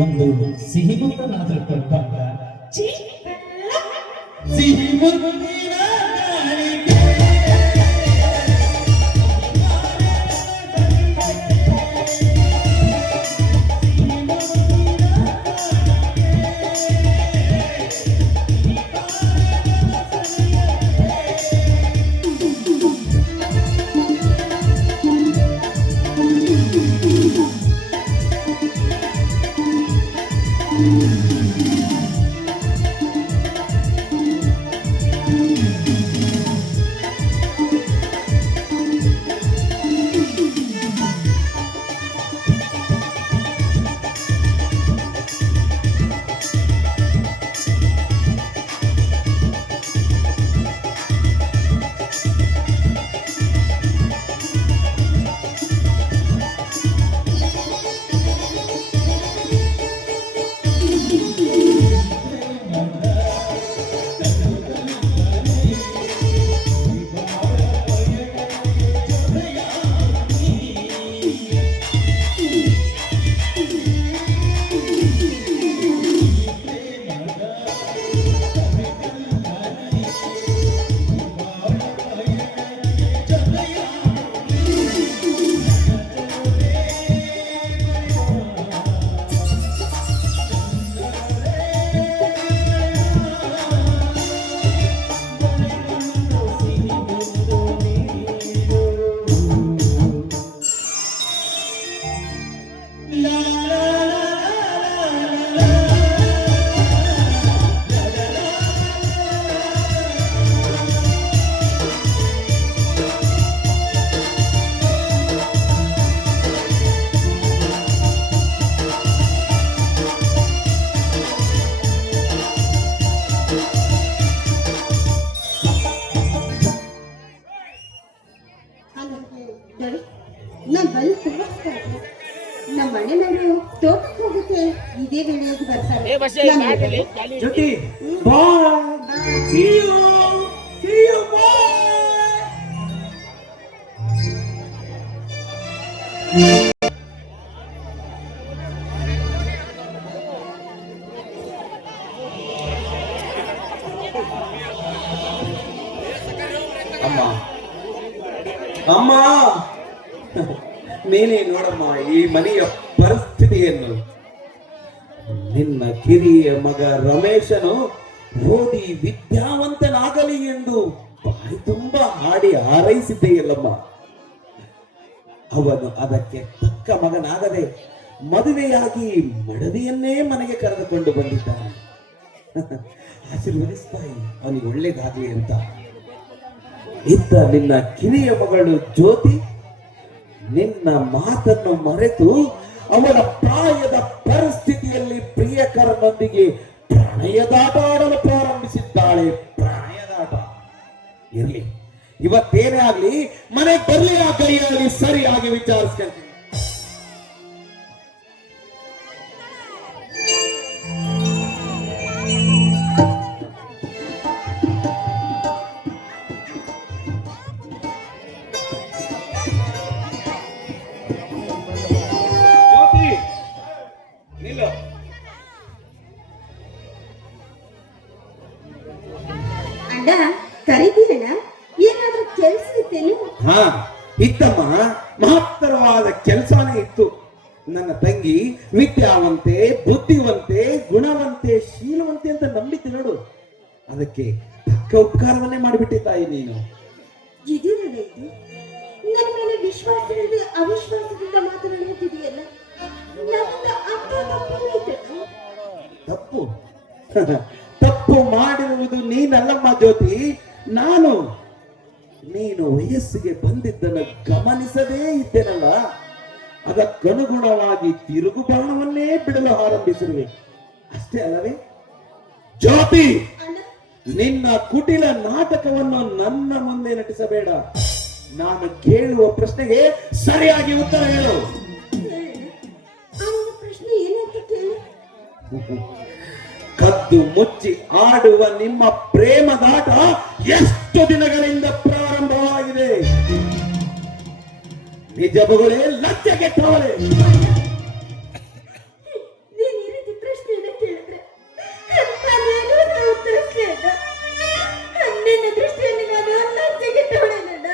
ಒಂದು ಸಿಹಿಮುತ್ತನಾದ ಕೊಡಬಾರದ ಸಿಹಿ ಮುತ್ತಿನ ಕಾಣಿಕೆ ನಾನು ಬಂದು ತುಂಬಾ ನಮ್ಮ ಮನೆಯವರು ತೋಟಕ್ಕೆ ಹೋಗಕ್ಕೆ ಇದೇ ವೇಳೆಯಾಗಿ ಬರ್ತಾರೆ. ಜೊತೆ ಬಾಯ್. See you. See you. Bye. ಅಮ್ಮ ಅಮ್ಮ ನೀನೇ ನೋಡಮ್ಮ ಈ ಮನೆಯ ಪರಿಸ್ಥಿತಿಯನ್ನು. ನಿನ್ನ ಕಿರಿಯ ಮಗ ರಮೇಶನು ಓದಿ ವಿದ್ಯಾವಂತನಾಗಲಿ ಎಂದು ಬಾಯಿ ತುಂಬ ಹಾಡಿ ಹಾರೈಸಿದ್ದೆಯಲ್ಲಮ್ಮ. ಅವನು ಅದಕ್ಕೆ ತಕ್ಕ ಮಗನಾಗದೆ ಮದುವೆಯಾಗಿ ಮಡದಿಯನ್ನೇ ಮನೆಗೆ ಕರೆದುಕೊಂಡು ಬಂದಿದ್ದಾನೆ. ಆಶೀರ್ವದಿಸ್ತಾಯಿ ಅವನಿಗೆ ಒಳ್ಳೇದಾಗ್ಲಿ ಅಂತ. ಇತ್ತ ನಿನ್ನ ಕಿರಿಯ ಮಗಳು ಜ್ಯೋತಿ ನಿನ್ನ ಮಾತನ್ನು ಮರೆತು ಅವಳ ಪ್ರಾಯದ ಪರಿಸ್ಥಿತಿಯಲ್ಲಿ ಪ್ರಿಯಕರನೊಂದಿಗೆ ಪ್ರಣಯದಾಟ ಆಡಲು ಪ್ರಾರಂಭಿಸಿದ್ದಾಳೆ. ಪ್ರಣಯದಾಟ ಇರ್ಲಿ, ಇವತ್ತೇನೇ ಆಗ್ಲಿ ಮನೆಗೆ ಬರ್ಲಿ, ಆ ಕೈಯಲ್ಲಿ ಸರಿಯಾಗಿ ವಿಚಾರಿಸ್ಕೊಂತೀನಿ. ಅಣ್ಣ ಕರೀತೀರಣ್ಣ? ಏನಾದ್ರೂ ಕೆಲ್ಸ ಇತ್ತೇನು? ಹಾ ಇತ್ತಮ್ಮ, ಮಹತ್ತರವಾದ ಕೆಲಸನೇ ಇತ್ತು. ನನ್ನ ತಂಗಿ ವಿದ್ಯಾವಂತೆ, ಬುದ್ಧಿವಂತೆ, ಗುಣವಂತೆ, ಶೀಲವಂತೆ ಅಂತ ನಂಬಿದ್ದೆ ನೋಡು. ಅದಕ್ಕೆ ತಕ್ಕ ಉಪಕಾರವನ್ನೇ ಮಾಡಿಬಿಟ್ಟಿದ್ದಾಯಿ ನೀನು. ಇದೇನಣ್ಣ ಇದು? ನನ್ನ ಮೇಲೆ ವಿಶ್ವಾಸವಿಲ್ಲದೆ ಅವಿಶ್ವಾಸದಿಂದ ಮಾತನಾಡುತ್ತಿದೆಯಲ್ಲ. ನನ್ನಿಂದ ಅರ್ಥ ತಪ್ಪಾಯ್ತಣ್ಣ. ತಪ್ಪು ತಪ್ಪು ಮಾಡಿರುವುದು ನೀನಲ್ಲಮ್ಮ ಜ್ಯೋತಿ, ನಾನು. ನೀನು ವಯಸ್ಸಿಗೆ ಬಂದಿದ್ದನ್ನು ಗಮನಿಸದೇ ಇದ್ದೇನಲ್ಲ, ಅದಕ್ಕನುಗುಣವಾಗಿ ತಿರುಗು ಬಾಣವನ್ನೇ ಬಿಡಲು ಆರಂಭಿಸಿರುವೆ, ಅಷ್ಟೇ ಅಲ್ಲವೇ ಜ್ಯೋತಿ? ನಿನ್ನ ಕುಟಿಲ ನಾಟಕವನ್ನು ನನ್ನ ಮುಂದೆ ನಟಿಸಬೇಡ. ನಾನು ಕೇಳುವ ಪ್ರಶ್ನೆಗೆ ಸರಿಯಾಗಿ ಉತ್ತರ ಹೇಳು. ಅವನ ಪ್ರಶ್ನೆ ಏನಂತ ಕೇಳು. ಕದ್ದು ಮುಚ್ಚಿ ಆಡುವ ನಿಮ್ಮ ಪ್ರೇಮದಾಟ ಎಷ್ಟು ದಿನಗಳಿಂದ ಪ್ರಾರಂಭವಾಗಿದೆ? ನಿಜಗಳೇ ಲಜ್ಜೆ ಕೆಟ್ಟವಳೆ. ನೀನ್ ಈ ರೀತಿ ಪ್ರಶ್ನೆಯನ್ನು ಕೇಳಿದ್ರೆ ನಾನೇನು ಉತ್ತರಿಸ್ಲೇ ಇಲ್ಲ. ನಿನ್ನ ದೃಷ್ಟಿಯಲ್ಲಿ ನಾನು ಲಜ್ಜೆ ಕೆಟ್ಟವಳೇನಣ್ಣ?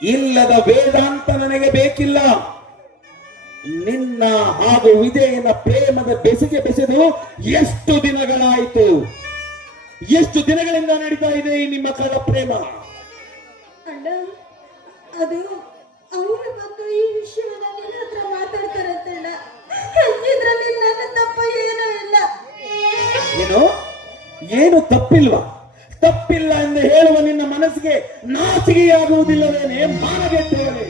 ಇಲ್ಲದ ವೇದಾಂತ ನನಗೆ ಬೇಕಿಲ್ಲ. ನಿನ್ನ ಹಾಗೂ ವಿಜಯನ ಪ್ರೇಮದ ಬೆಸುಗೆ ಬೆಸೆದು ಎಷ್ಟು ದಿನಗಳಾಯಿತು? ಎಷ್ಟು ದಿನಗಳಿಂದ ನಡೀತಾ ಇದೆ ಈ ನಿಮ್ಮ ಕಳ ಪ್ರೇಮ? ಅಣ್ಣ, ಅದು ಅವರು ಬಂದು ಈ ವಿಷಯವನ್ನ ನಿನ್ನ ಹತ್ರ ಮಾತಾಡ್ತಾರಂತಣ್ಣ. ಇದ್ರಲ್ಲಿ ನನ್ನ ತಪ್ಪ ಏನೂ ಇಲ್ಲ. ಏನು ಏನು ತಪ್ಪಿಲ್ವಾ? ತಪ್ಪಿಲ್ಲ ಎಂದು ಹೇಳುವ ನಿನ್ನ ಮನಸ್ಸಿಗೆ ನಾಚಿಕೆಯಾಗುವುದಿಲ್ಲವೇನೆ? ಮಾನಗೆಟ್ಟವನೇ,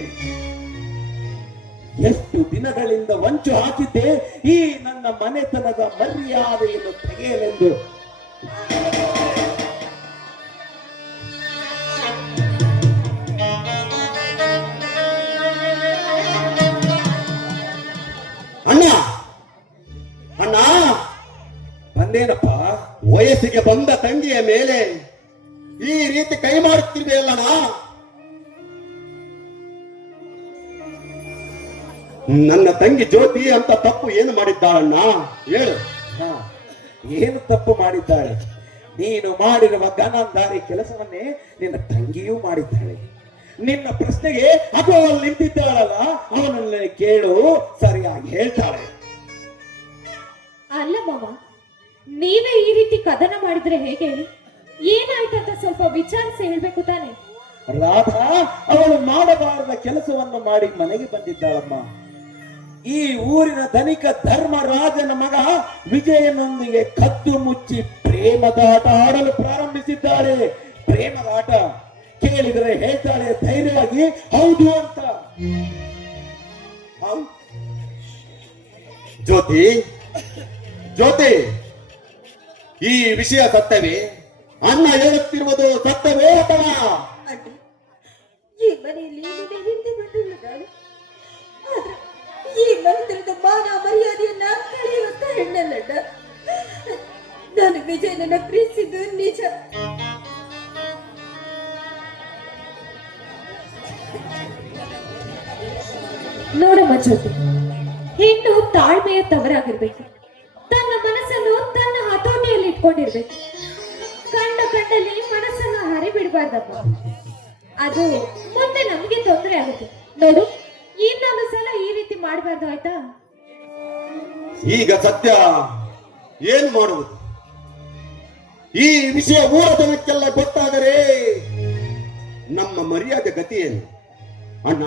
ಎಷ್ಟು ದಿನಗಳಿಂದ ವಂಚು ಹಾಕಿದ್ದೆ ಈ ನನ್ನ ಮನೆತನದ ಮರ್ಯಾದೆಯನ್ನು ತೆಗೆಯಲೆಂದು. ಅಣ್ಣ ಅಣ್ಣ, ಬಂದೇನಪ್ಪ? ವಯಸ್ಸಿಗೆ ಬಂದ ತಂಗಿಯ ಮೇಲೆ ಈ ರೀತಿ ಕೈ ಮಾಡುತ್ತಿರ್ಬೇಕಲ್ಲಣ್ಣ. ನನ್ನ ತಂಗಿ ಜ್ಯೋತಿ ಅಂತ ತಪ್ಪು ಏನು ಮಾಡಿದ್ದಾಳಣ್ಣ? ಹೇಳು. ಹಾ, ಏನು ತಪ್ಪು ಮಾಡಿದ್ದಾಳೆ? ನೀನು ಮಾಡಿರುವ ಗನಾಂಧಾರಿ ಕೆಲಸವನ್ನೇ ನಿನ್ನ ತಂಗಿಯೂ ಮಾಡಿದ್ದಾಳೆ. ನಿನ್ನ ಪ್ರಶ್ನೆಗೆ ಅಥವಾ ನಿಂತಿದ್ದಾಳಲ್ಲ, ಅವನನ್ನೇ ಕೇಳು, ಸರಿಯಾಗಿ ಹೇಳ್ತಾಳೆ. ಅಲ್ಲ ಮಾವ, ನೀವೇ ಈ ರೀತಿ ಕದನ ಮಾಡಿದ್ರೆ ಹೇಗೆ ಹೇಳಿ? ಏನಾಯ್ತಂತ ಸ್ವಲ್ಪ ವಿಚಾರಿಸಿ ಹೇಳ್ಬೇಕು ತಾನೆ. ರಾಧಾ ಅವಳು ಮಾಡಬಾರದ ಕೆಲಸವನ್ನು ಮಾಡಿ ಮನೆಗೆ ಬಂದಿದ್ದಾಳಮ್ಮ. ಈ ಊರಿನ ಧನಿಕ ಧರ್ಮರಾಜನ ಮಗ ವಿಜಯನೊಂದಿಗೆ ಕದ್ದು ಮುಚ್ಚಿ ಪ್ರೇಮದಾಟ ಆಡಲು ಪ್ರಾರಂಭಿಸಿದ್ದಾಳೆ. ಪ್ರೇಮದಾಟ ಕೇಳಿದರೆ ಹೇಳ್ತಾಳೆ ಧೈರ್ಯವಾಗಿ ಹೌದು ಅಂತ. ಜ್ಯೋತಿ ಜ್ಯೋತಿ, ಈ ವಿಷಯ ಸತ್ಯವೇ? ಅಣ್ಣ ಹೇಳುತ್ತಿರುವುದು ಸತ್ಯವೇ ಅಥವಾ? ಅಣ್ಣ, ಈ ಮನೆಯಲ್ಲಿ ನಿನ್ನೆ ಹಿಂದೆ ಬಂದಿಲ್ಲ ನಾನು. ಆದ್ರೆ ಈ ಮನೆತನದ ಮಾನ ಮರ್ಯಾದೆಯನ್ನ ಕಳೆಯುವಂತ ಹೆಣ್ಣಲ್ಲಣ್ಣ. ನಾನು ವಿಜಯನನ್ನ ಪ್ರೀತಿಸಿದ್ದು ನಿಜ. ನೋಡಮ್ಮ ಜ್ಯೋತಿ, ಹೆಣ್ಣು ತಾಳ್ಮೆಯ ತವರಾಗಿರ್ಬೇಕು. ತನ್ನ ಮನಸ್ಸನ್ನು ತನ್ನ ಹತೋಟಿಯಲ್ಲಿ ಇಟ್ಕೊಂಡಿರ್ಬೇಕು. ಕಂಡಲ್ಲಿ ಮನಸ್ಸನ್ನ ಹರಿಬಿಡ್ಬಾರ್ದಮ್ಮ. ಅದು ಮುಂದೆ ನಮಗೆ ತೊಂದರೆ ಆಗುತ್ತೆ. ನೋಡು, ಇನ್ನೊಂದು ಸಲ ಈ ರೀತಿ ಮಾಡಬಾರ್ದು, ಆಯ್ತಾ? ಈಗ ಸತ್ಯ ಏನ್ ಮಾಡುವುದು? ಈ ವಿಷಯ ಊರ ಜನಕ್ಕೆಲ್ಲ ಗೊತ್ತಾದರೆ ನಮ್ಮ ಮರ್ಯಾದೆ ಗತಿ ಏನು? ಅಣ್ಣ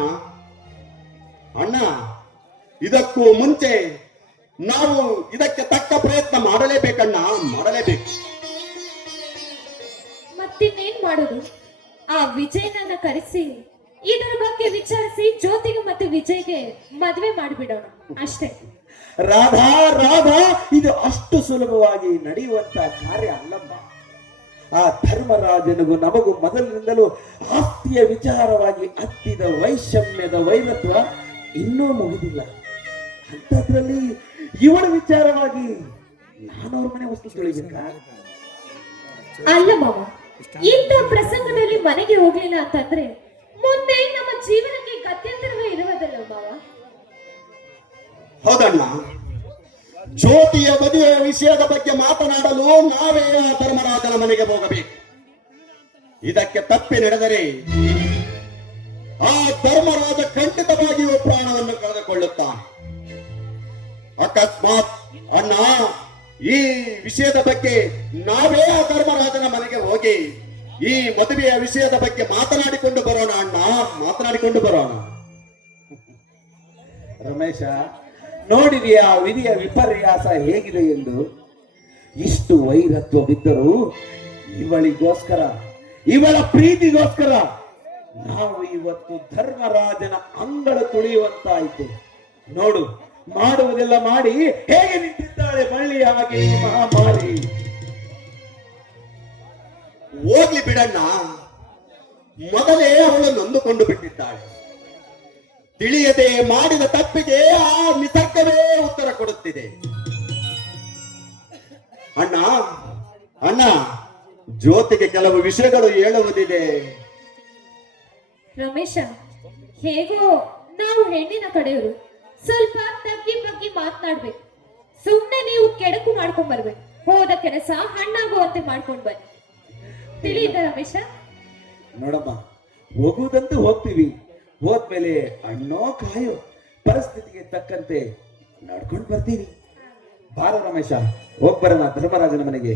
ಅಣ್ಣ, ಇದಕ್ಕೂ ಮುಂಚೆ ನಾವು ಇದಕ್ಕೆ ತಕ್ಕ ಪ್ರಯತ್ನ ಮಾಡಲೇಬೇಕಣ್ಣ, ಮಾಡಲೇಬೇಕು. ಮತ್ತಿನ್ನೇನ್ ಮಾಡೋದು? ಆ ವಿಜಯನನ್ನ ಕರೆಸಿ ಇದರ ಬಗ್ಗೆ ವಿಚಾರಿಸಿ ಜ್ಯೋತಿಗೆ ಮತ್ತೆ ವಿಜಯ್ಗೆ ಮದುವೆ ಮಾಡಿಬಿಡೋಣ ಅಷ್ಟೇ. ರಾಧಾ ರಾಧಾ, ಇದು ಅಷ್ಟು ಸುಲಭವಾಗಿ ನಡೆಯುವಂತ ಕಾರ್ಯ ಅಲ್ಲಮ್ಮ. ಆ ಧರ್ಮರಾಜನಿಗೂ ನಮಗೂ ಮೊದಲಿನಿಂದಲೂ ಆಸ್ತಿಯ ವಿಚಾರವಾಗಿ ಹತ್ತಿದ ವೈಷಮ್ಯದ ವೈರತ್ವ ಇನ್ನೂ ಮುಗಿದಿಲ್ಲ. ಅಂತದ್ರಲ್ಲಿ ಇವಳ ವಿಚಾರವಾಗಿ ನಾನು ಅವ್ರ ಮನೆ ವಸ್ತು ತೊಳಿಬೇಕಾ? ಅಲ್ಲ ಮಾವ, ಇಂಥ ಪ್ರಸಂಗದಲ್ಲಿ ಮನೆಗೆ ಹೋಗ್ಲಿಲ್ಲ ಅಂತಂದ್ರೆ ಮುಂದೆ ನಮ್ಮ ಜೀವನಕ್ಕೆ ಗತ್ಯಂತರವೇ ಇರುವುದಲ್ಲ ಮಾವ. ಹೌದಣ್ಣ, ಜ್ಯೋತಿಯ ಮದುವೆಯ ವಿಷಯದ ಬಗ್ಗೆ ಮಾತನಾಡಲು ನಾವೇ ಆ ಧರ್ಮರಾಜನ ಮನೆಗೆ ಹೋಗಬೇಕು. ಇದಕ್ಕೆ ತಪ್ಪಿ ನಡೆದರೆ ಆ ಧರ್ಮರಾಜ ಖಂಡಿತವಾಗಿಯೂ ಪ್ರಾಣವನ್ನು ಕಳೆದುಕೊಳ್ಳುತ್ತಾನೆ. ಅಕಸ್ಮಾತ್ ಅಣ್ಣ, ಈ ವಿಷಯದ ಬಗ್ಗೆ ನಾವೇ ಆ ಧರ್ಮರಾಜನ ಮನೆಗೆ ಹೋಗಿ ಈ ಮದುವೆಯ ವಿಷಯದ ಬಗ್ಗೆ ಮಾತನಾಡಿಕೊಂಡು ಬರೋಣ ಅಣ್ಣ, ಮಾತನಾಡಿಕೊಂಡು ಬರೋಣ. ರಮೇಶ, ನೋಡಿದೆಯಾ ವಿಧಿಯ ವಿಪರ್ಯಾಸ ಹೇಗಿದೆ ಎಂದು? ಇಷ್ಟು ವೈರತ್ವವಿದ್ದರೂ ಇವಳಿಗೋಸ್ಕರ, ಇವಳ ಪ್ರೀತಿಗೋಸ್ಕರ ನಾವು ಇವತ್ತು ಧರ್ಮರಾಜನ ಅಂಗಳ ತುಳಿಯುವಂತಾಯಿತು. ನೋಡು, ಮಾಡುವುದೆಲ್ಲ ಮಾಡಿ ಹೇಗೆ ನಿಂತಿದ್ದಾಳೆ ಮಳ್ಳಿ ಹಾಗೆ ಈ ಮಹಾಮಾರಿ. ಹೋಗ್ಲಿ ಬಿಡಣ್ಣ, ಮೊದಲೇ ಅವಳು ನೊಂದುಕೊಂಡು ಬಿಟ್ಟಿದ್ದಾಳೆ. ತಿಳಿಯದೆ ಮಾಡಿದ ತಪ್ಪಿಗೆ ಆ ನಿಸರ್ಗವೇ ಉತ್ತರ ಕೊಡುತ್ತಿದೆ. ಅಣ್ಣ ಅಣ್ಣ, ಜ್ಯೋತಿಗೆ ಕೆಲವು ವಿಷಯಗಳು ಹೇಳುವುದಿದೆ. ರಮೇಶ, ಹೇಗೋ ನಾವು ಹೆಣ್ಣಿನ ಕಡೆಯವರು, ಸ್ವಲ್ಪ ತಗ್ಗಿ ಬಗ್ಗಿ ಮಾತನಾಡ್ಬೇಕು. ಸುಮ್ನೆ ನೀವು ಕೆಡಕು ಮಾಡ್ಕೊಂಡ್ ಬರ್ಬೇಕು. ಹೋದ ಕೆಲಸ ಹಣ್ಣಾಗುವಂತೆ ಮಾಡ್ಕೊಂಡ್ ಬನ್ನಿ. ತಿಳಿದ ರಮೇಶ? ನೋಡಮ್ಮ, ಹೋಗುವುದಂತೂ ಹೋಗ್ತೀವಿ. ಹೋದ್ಮೇಲೆ ಹಣ್ಣೋ ಕಾಯೋ ಪರಿಸ್ಥಿತಿಗೆ ತಕ್ಕಂತೆ ನಡ್ಕೊಂಡು ಬರ್ತೀವಿ. ಬಾರ ರಮೇಶ, ಹೋಗ್ಬರೋಣ ಧರ್ಮರಾಜನ ಮನೆಗೆ.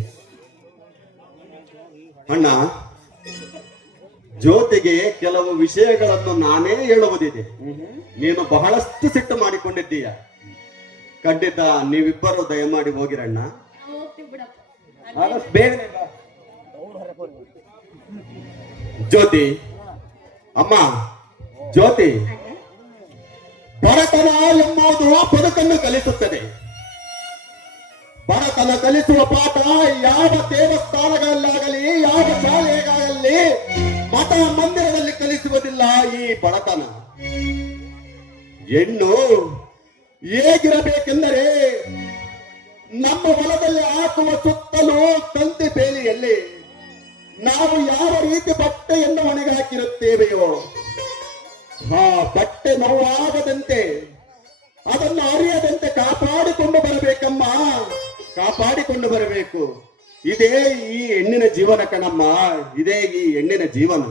ಅಣ್ಣ, ಜ್ಯೋತಿಗೆ ಕೆಲವು ವಿಷಯಗಳನ್ನು ನಾನೇ ಹೇಳುವುದಿದೆ. ನೀನು ಬಹಳಷ್ಟು ಸಿಟ್ಟು ಮಾಡಿಕೊಂಡಿದ್ದೀಯ. ಖಂಡಿತ ನೀವಿಬ್ಬರು ದಯಮಾಡಿ ಹೋಗಿರಣ್ಣ. ಹೋಗ್ತೀವಿ ಬಿಡಪ್ಪ. ಆದಷ್ಟು ಬೇಗನೆ ಬಾ. ಜ್ಯೋತಿ, ಅಮ್ಮ ಜ್ಯೋತಿ, ಬಡತನ ಎಂಬುದು ಬದುಕನ್ನು ಕಲಿಸುತ್ತದೆ. ಬಡತನ ಕಲಿಸುವ ಪಾಠ ಯಾವ ದೇವಸ್ಥಾನಗಳಲ್ಲಾಗಲಿ, ಯಾವ ಶಾಲೆಗಾಗಲಿ, ಮಠ ಮಂದಿರದಲ್ಲಿ ಕಲಿಸುವುದಿಲ್ಲ. ಈ ಬಡತನ ಹೆಣ್ಣು ಹೇಗಿರಬೇಕೆಂದರೆ, ನಮ್ಮ ಹೊಲದಲ್ಲಿ ಹಾಕುವ ಸುತ್ತಲೂ ತಂತಿ ಬೇಲಿಯಲ್ಲಿ ನಾವು ಯಾವ ರೀತಿ ಬಟ್ಟೆಯನ್ನು ಒಣಗಿ ಹಾಕಿರುತ್ತೇವೆಯೋ, ಆ ಬಟ್ಟೆ ನೋವಾಗದಂತೆ, ಅದನ್ನು ಅರಿಯದಂತೆ ಕಾಪಾಡಿಕೊಂಡು ಬರಬೇಕಮ್ಮ, ಕಾಪಾಡಿಕೊಂಡು ಬರಬೇಕು. ಇದೇ ಈ ಹೆಣ್ಣಿನ ಜೀವನ ಕಣಮ್ಮ, ಇದೇ ಈ ಹೆಣ್ಣಿನ ಜೀವನ.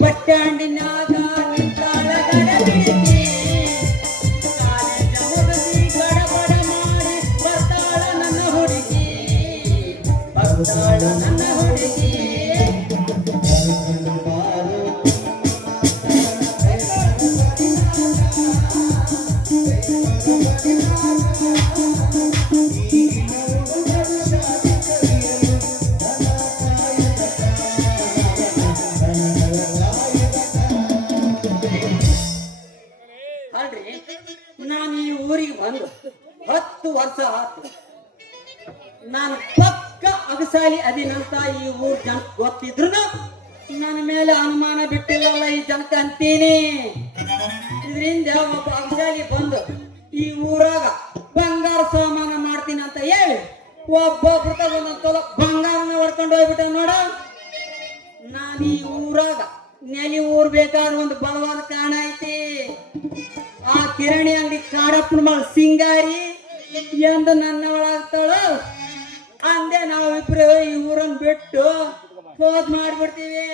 ಬಸ್ ಸ್ಟ್ಯಾಂಡಿನಾಗ ನಿಂತಾಳ ಗಡಬಿಡಿಸಿ, ಕಾಲೇಜ ಮುಗಿಸಿ ಗಡಬಡ ಮಾಡಿ ಬರ್ತಾಳ ನನ್ನ ಹುಡುಗಿ, ಬರ್ತಾಳ ನನ್ನ ಹುಡುಗಿ. ಅಲ್ರಿ, ನಾನು ಈ ಊರಿಗೆ ಬಂದು 10 ವರ್ಷ ಆತು. ನಾನು ಪಕ್ಕ ಅಗಸಾಲಿ ಅದಿನಂತ ಈ ಊರ್ ಜನ ಗೊತ್ತಿದ್ರು ನನ್ನ ಮೇಲೆ ಅನುಮಾನ ಬಿಟ್ಟಿಲ್ಲಲ್ಲ ಈ ಜನಕ್ಕೆ ಅಂತೀನಿ. ಇದರಿಂದ ಒಬ್ಬ ಅಗಸಾಲಿ ಬಂದು ಈ ಊರಾಗ ಬಂಗಾರ ಸಾಮಾನ ಮಾಡ್ತೀನಿ ಅಂತ ಹೇಳಿ ಒಬ್ಬೊಬ್ರು ತಗೊಂಡಂತಲ್ಲ ಬಂಗಾರನ ಹೊಡ್ಕೊಂಡು ಹೋಗ್ಬಿಟ್ಟ ನೋಡ. ನಾನು ಈ ಊರಾಗ ನೆಲಿ ಊರ್ ಬೇಕಾದ್ರೆ ಒಂದು ಬಲವಾದ ಕಾರಣ ಐತಿ. ಆ ಕಿರಣಿ ಅಂಗಡಿ ಕಾಡಪ್ಪನ ಮಗಳು ಸಿಂಗಾರಿ ಎಂದು ನನ್ನ ಒಳಗ್ತಾಳ ಅಂದೆ ನಾವಿಬ್ರು ಈ ಊರನ್ನ ಬಿಟ್ಟು ಹೋದ್ ಮಾಡ್ಬಿಡ್ತೀವಿ.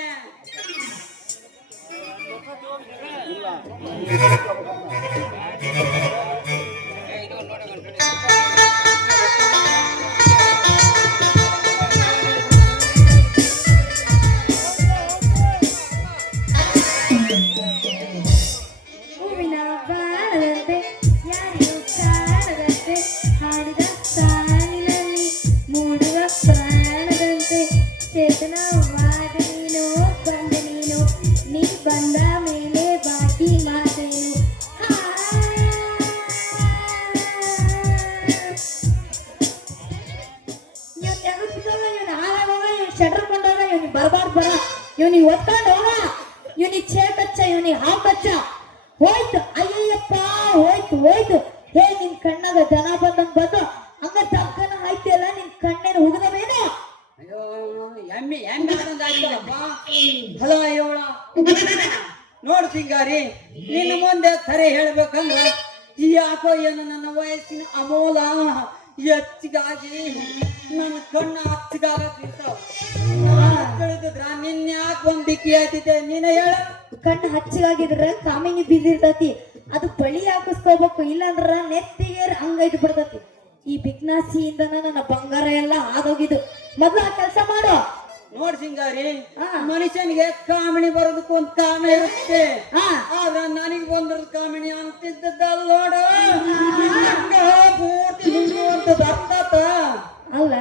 ಹೂವಿನ ಬಾಳದಂತೆ ಯಾರಿಗೂ ಕಾಣದಂತೆ ಹಾಡಿದ ಸಾಲಿನಲ್ಲಿ ಮೂಡುವ ಪ್ರಾಣದಂತೆ ಚೇತನವಾದ ನೀನು ಬಂದ ನೀನು ನೀ ಬಂದ ಮೇಲೆ ಬಾಕಿ ಮಾತೇನು. ಇವನ್ ತೆಗೆದ್ಬಿಟ್ಟೋಗ, ಇವನ್ ಹಾಳಾಗೋಗ, ಇವನ್ ಶಟರ್ ಕೊಂಡೋಗ, ಇವನಿಗೆ ಬರ್ಬಾರ್ದು ಬರ, ಇವನಿಗೆ ಒತ್ಕೊಂಡು ಹೋಗ, ಇವನಿಗೆ ಚೇಕಚ್ಚ, ಇವನಿಗೆ ಹಾಕಚ್ಚ. ಹೋಯ್ತು ಅಯ್ಯಯ್ಯಪ್ಪ, ಹೋಯ್ತು ಹೋಯ್ತು. ಹೇ ನಿನ್ ಕಣ್ಣಾಗ ಜನ ಬಂದಂಗ್ ಬಂದು ಹಂಗ ತಕ್ಕನ ಆಯ್ತಿಯಲ್ಲ, ನಿನ್ ಕಣ್ಣೇನು ಹುಡುಗಬೇನು? ಅಯ್ಯೋ ಎಮ್ಮೆ ಎಮ್ಮೆ ಆಯ್ತಲ್ಲಪ್ಪ. ಹಲೋ ಅಯ್ಯೋಳ ನೋಡು ಸಿಂಗಾರಿ, ನಿನ್ನ ಮುಂದೆ ಖರೆ ಹೇಳ್ಬೇಕಂದ್ರ ಯಾಕೋ ಏನು ನನ್ನ ವಯಸ್ಸಿನ ಅಮೋಲ ಹೆಚ್ಚಿಗಾಗಿ ನನ್ನ ಕಣ್ಣು ಹಚ್ಚಗಾಗತ್ತಿರ್ತಾವ. ತಿಳಿದ್ರ ನಿನ್ನ ಯಾಕೆ ಒಂದ್ ದಿಕ್ಕಿ ಆಯ್ತಿದ್ದೆ ನೀನ ಹೇಳ. ಕಣ್ಣು ಹಚ್ಚಗಾಗಿದ್ರ ಕಾಮಿನಿ ಬಿದ್ದಿರ್ತತಿ, ಅದು ಬಳಿ ಹಾಕಿಸ್ಕೋಬೇಕು, ಇಲ್ಲಾಂದ್ರ ನೆತ್ತಿಗೆ ಹಂಗೈದು ಬಿಡ್ತತಿ. ಈ ಬಿಗ್ನಾಸಿಯಿಂದ ನನ್ನ ಬಂಗಾರ ಎಲ್ಲ ಆದೋಗಿದ್ದು. ಮೊದ್ಲು ಆ ಕೆಲಸ ಮಾಡು. ನೋಡ್ ಸಿಂಗಾರಿ, ಮನುಷ್ಯನಿಗೆ ಕಾಮಿಣಿ ಬರೋದಕ್ಕೂ ಒಂದ್ ಕಾಮಿಣಿ ಇರುತ್ತೆ. ಆದ್ರ ನನಗೆ ಬಂದಿರೋದು ಕಾಮಿಣಿ ಅಂತಿದ್ದಲ್ಲ ನೋಡು. ಪೂರ್ತಿ ಉದ್ದದ ಅರ್ಥಾತ ಅಲ್ಲ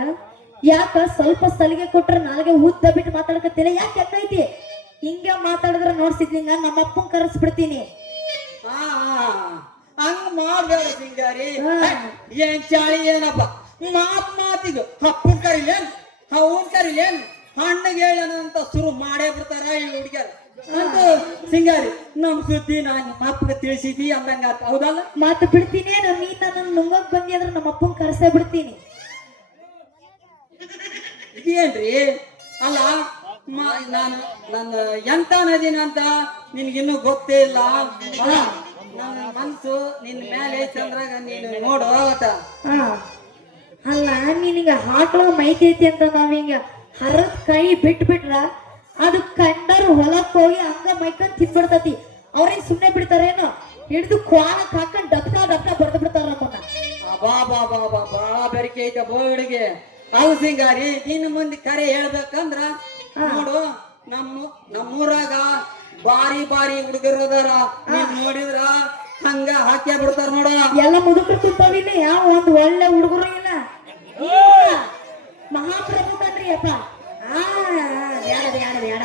ಯಾಕ ಸ್ವಲ್ಪ ಸಲಿಗೆ ಕೊಟ್ರ ನಾಲ್ಗೆ ಉದ್ದ ಬಿಟ್ಟು ಮಾತಾಡಕತ್ತಿಲ್ಲ ಯಾಕೆ ಹೆಂಗೈತಿ ಹಿಂಗೆ ಮಾತಾಡಿದ್ರ ನೋಡ್ಸಿದ್ಲಿಂಗ ನಮ್ಮ ಅಪ್ಪನ್ ಕರೆಸ್ಬಿಡ್ತೀನಿ ಹಾ ಹಂಗ ಮಾಡ್ಬೇಡ ಸಿಂಗಾರಿ ಹಾ. ಏನ್ ಚಾಳಿ ಏನಪ್ಪ ಮಾತಿಗ ಹಪ್ಪನ್ ಕರಿಲೇನ್ ಹೂನ್ ಕರಿಲೇನ್ ಹಣ್ಣಿಗೆ ಹೇಳನಂತ ಶುರು ಮಾಡೇ ಬಿಡ್ತಾರ ಈ ಹುಡುಗ್ಯಾರ ಅಂತ ಸಿಂಗಾರಿ ನಮ್ ಸುದ್ದಿ ನಾನು ಅಪ್ಪಗೆ ತಿಳಿಸಿದ್ವಿ ಅಂದಂಗ ಹೌದಲ್ಲ ಮಾತು ಬಿಡ್ತೀನಿ ನೀನ್ ನನ್ನ ನುಂಗಕ್ ಬಂದಿ ಅಂದ್ರೆ ನಮ್ಮ ಅಪ್ಪನ್ ಕರೆಸೇ ಬಿಡ್ತೀನಿ ಇದೇನ್ರಿ ಅಲ್ಲ ನಾನು ನನ್ನ ಎಂತ ನದಿನಂತ ನಿನ್ಗಿನ್ನೂ ಗೊತ್ತೇ ಇಲ್ಲ ಅಲ್ಲ, ನನ್ನ ಮನ್ಸು ನಿನ್ ಮೇಲೆ ಚಂದ್ರಾಗ ನೀನು ನೋಡು ಅವತ್ತ ಹಾ ಅಲ್ಲ ನೀನೀಗ ಹಾಕ್ಳೋ ಮೈತೈತಿ ಅಂತ ನಾವೀಗ ಹರದ್ ಕೈ ಬಿಟ್ಬಿಟ್ರ ಅದು ಕಂಡರು ಹೊಲಕ್ ಹೋಗಿ ಹಂಗ ಮೈಕಂಡ್ ತಿನ್ಬಿಡ್ತತಿ ಅವ್ರೇನ್ ಸುಮ್ನೆ ಬಿಡ್ತಾರೇನೋ ಹಿಡಿದು ಕ್ವಾಣಕ್ ಹಾಕೊಂಡ್ ಡಪ್ನ ಬಡ್ದು ಬಿಡ್ತಾರ ನಮ್ಮನ್ನ ಬಾ ಬಾ ಬಾ ಬಾ ಬಾಳ ಬೆರಕೆ ಐತೆ ಬೋರ್ಡ್ಗೆ ಅವು ಸಿಂಗಾರಿ ಇನ್ನು ಮುಂದೆ ಕರೆ ಹೇಳ್ಬೇಕಂದ್ರ ನೋಡು ನಮ್ಮೂರಾಗ ಬಾರಿ ಬಾರಿ ಹುಡುಗರದಾರ ನೀನ್ ನೋಡಿದ್ರ ಹಂಗ ಹಾಕ್ಯ ಬಿಡ್ತಾರ ನೋಡ ಎಲ್ಲ ಮುದುಕರು ಕೂತಾವಿಲ್ಲ ಯಾವ ಒಂದ್ ಒಳ್ಳೆ ಹುಡುಗರು ಇಲ್ಲ ಮಹಾಪ್ರಭು ಕಣ್ರಿ ಅಪ್ಪ ಬ್ಯಾಡ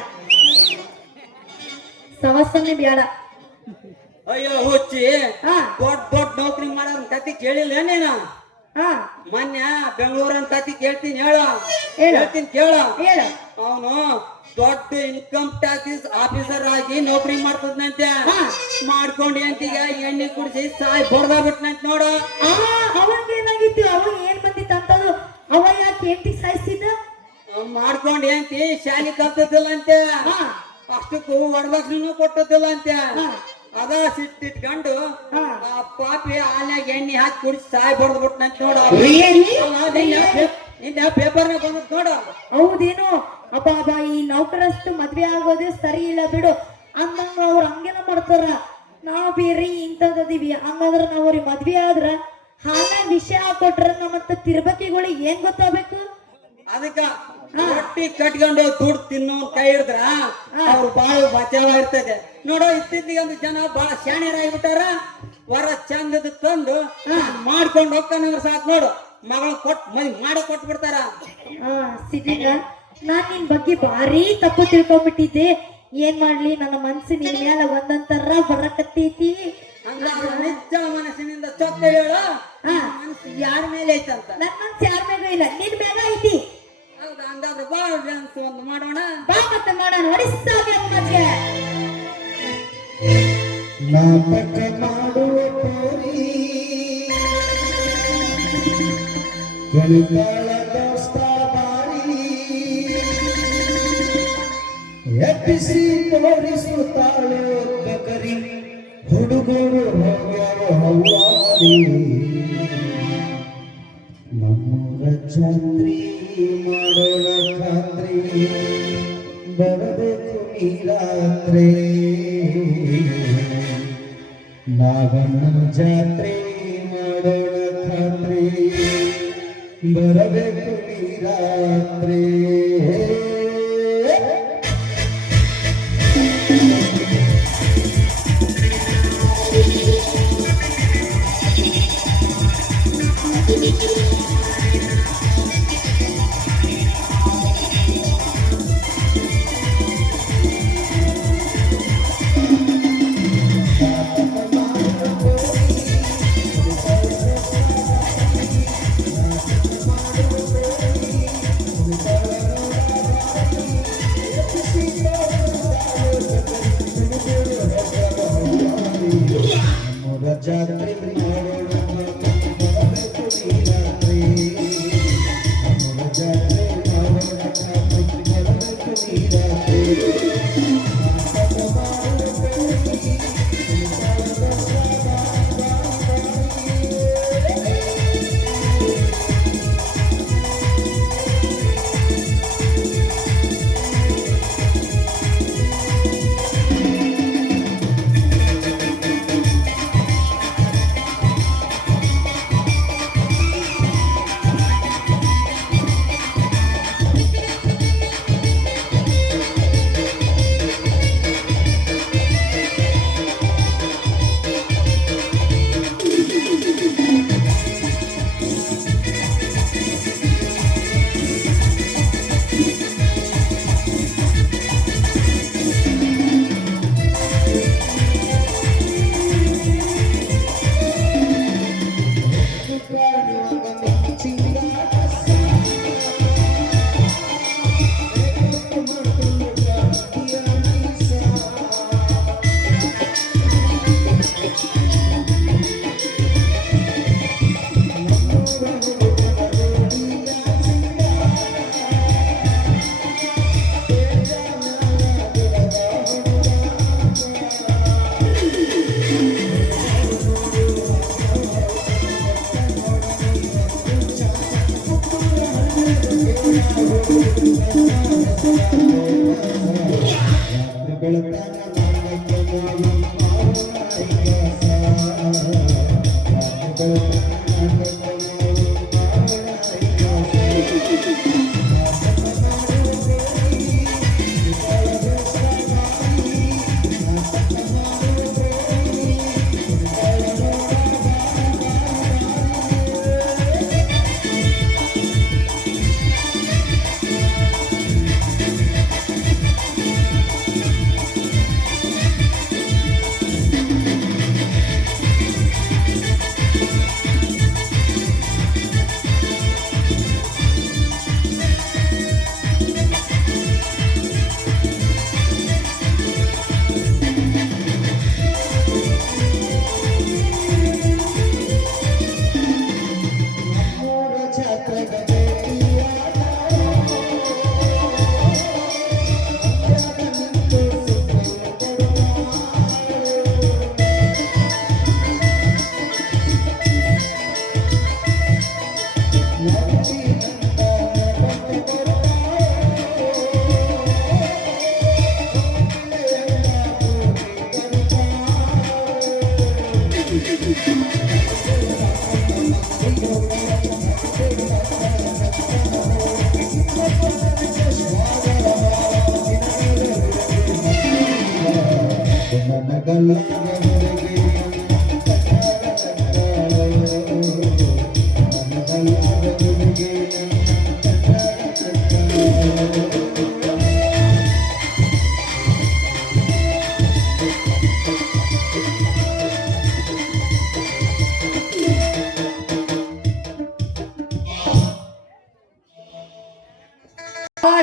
ಸಮಸ್ಯೆ ಬ್ಯಾಡ ಅಯ್ಯೋ ಹುಚ್ಚಿ ಹಾ ದೊಡ್ಡ ನೌಕರಿ ಮಾಡೋರ್ ಕತಿ ಕೇಳಿಲ್ಲ ನೀನ ಹಾ ಮೊನ್ನೆ ಬೆಂಗಳೂರನ್ ಕತಿ ಕೇಳ್ತೀನಿ ಹೇಳು. ಹೇಳ್ತೀನಿ ಕೇಳ ಹೇಳ ಅವನು ದೊಡ್ಡ ಇನ್ಕಮ್ ಟ್ಯಾಕ್ಸ್ ಆಫೀಸರ್ ಆಗಿ ನೌಕರಿ ಮಾಡ್ತದಂತೆ ಹಾ. ಮಾಡ್ಕೊಂಡು ಎಂಟಿಗ ಎಣ್ಣೆ ಕುಡಿಸಿ ಸಾಯ್ ಹೊಡ್ದ ಬಿಟ್ನಂತ ನೋಡ ಅವಾಗ ಏನಾಗಿತ್ತು ಅವಾಗ ಏನ್ ಬಂದಿತ್ತು ಅಂತದು ಅವ ಯಾಕೆ ಎಂಟಿ ಸಾಯಿಸಿದ ಮಾಡ್ಕೊಂಡು ಎಂಟಿ ಶಾಲಿ ಕಲ್ತದಿಲ್ಲ ಅಂತೆ ಹಾ ಅಷ್ಟಕ್ಕೂ ವರದಕ್ಷಿಣೆ ಕೊಟ್ಟದಿಲ್ಲ ಅಂತೆ ಹಾ. ಅದ ಸಿಟ್ಟಿಟ್ಕೊಂಡು ಹಾ. ಆ ಪಾಪಿ ಹಾಲ್ಯಾಗ ಎಣ್ಣೆ ಹಾಕಿ ಕುಡಿಸಿ ಸಾಯ್ ಹೊಡ್ದ್ ಬಿಟ್ನಂತ ನೋಡ ನಿನ್ನೆ ಪೇಪರ್ನ ಬಂದತ್ ನೋಡ ಹೌದೇನು ಅಬ್ಬ ಈ ನೌಕರಸ್ತು ಮದ್ವೆ ಆಗೋದೇ ಸರಿ ಇಲ್ಲ ಬಿಡು ಅಂದಂಗ ಅವ್ರ ಹಂಗೇನ ಮಾಡ್ತಾರ ನಾವ್ ಬೇರೆ ಇಂಥದೀವಿ ಹಂಗಂದ್ರ ನಾವ್ ಅವ್ರಿಗೆ ಮದ್ವೆ ಆದ್ರ ಹಾನ ವಿಷಯ ಕೊಟ್ರ ನಮ್ಮಂತ ತಿರ್ಬಕಿಗಳಿಗೆ ಏನ್ ಗೊತ್ತಾಗ್ಬೇಕು ಅದಕ್ಕ ರೊಟ್ಟಿ ಕಟ್ಕೊಂಡು ದುಡ್ಡು ತಿನ್ನೋ ಕೈ ಹಿಡಿದ್ರ ಅವ್ರು ಬಾಳ ಬಚಾವ ಇರ್ತದೆ ನೋಡೋ ಇತ್ತಿದ್ದಿಗೆ ಒಂದು ಜನ ಬಾಳ ಶಾಣ್ಯರಾಗ್ಬಿಟ್ಟಾರ ವರ ಚಂದದ ತಂದು ಮಾಡ್ಕೊಂಡು ಹೋಗ್ತಾನಂದ್ರ ಸಾಕು ನೋಡು ಮಗಳ ಕೊಟ್ ಮದಿ ಮಾಡಿ ಕೊಟ್ಬಿಡ್ತಾರ ಸಿಟಿಗ ನಾನ್ ನಿನ್ ಬಗ್ಗೆ ಭಾರಿ ತಪ್ಪು ತಿಳ್ಕೊಂಡ್ಬಿಟ್ಟಿದ್ದೆ ಏನ್ ಮಾಡ್ಲಿ ನನ್ನ ಮನ್ಸು ನಿನ್ ಮ್ಯಾಲ ಒಂದಂತರ ಬರಕತ್ತೈತಿ ಹಂಗಾದ್ರೆ ನಿಜ ಮನಸ್ಸಿನಿಂದ ಚೊಕ್ಕ ಹೇಳು ಮನಸ್ಸು ಯಾರ ಮೇಲೆ ಐತಂತ ನನ್ ಮನ್ಸು ಯಾರ ಮ್ಯಾಗ ಇಲ್ಲ ನಿನ್ ಮ್ಯಾಗ ಐತಿ ಹೌದಾ ಹಂಗಾದ್ರೆ ಬಾಳ ಡ್ಯಾನ್ಸ್ ಒಂದು ಮಾಡೋಣ ಬಾ ಮತ್ತೆ ಮಾಡೋಣ ಹೊಡಿಸ್ತಾಗೆ ಅಮ್ಮಗೆ ನಾಟಕ ಮಾಡುವ ಪೋರಿ ಕುಣಿತಾಳ ದೋಸ್ತ ಬಾರಿ ಎಬ್ಬಿಸಿ ತೋರಿಸುತ್ತಾಳು ಗಗರಿ ಹುಡುಗರು ಹೋಗ್ಯಾವ ಹವ್ವಾರಿ ನಮ್ಮೂರ ಜಾತ್ರಿ ಮಾಡೋಣ ಖಾತ್ರಿ ಬರಬೇಕು ಈ ರಾತ್ರಿ ನಾಗಣ್ಣ ಜಾತ್ರೆ ಮಾಡೋಣ ಖಾತ್ರಿ ಬರಬೇಕು ಈ ರಾತ್ರಿ ಜಾತ್ರೆ ಮಾಡೋಣ ಬರಬೇಕು ಈ ರಾತ್ರಿ ಜಾತ್ರೆ ಮಾಡೋಣ ಬರಬೇಕು ಈ ರಾತ್ರಿ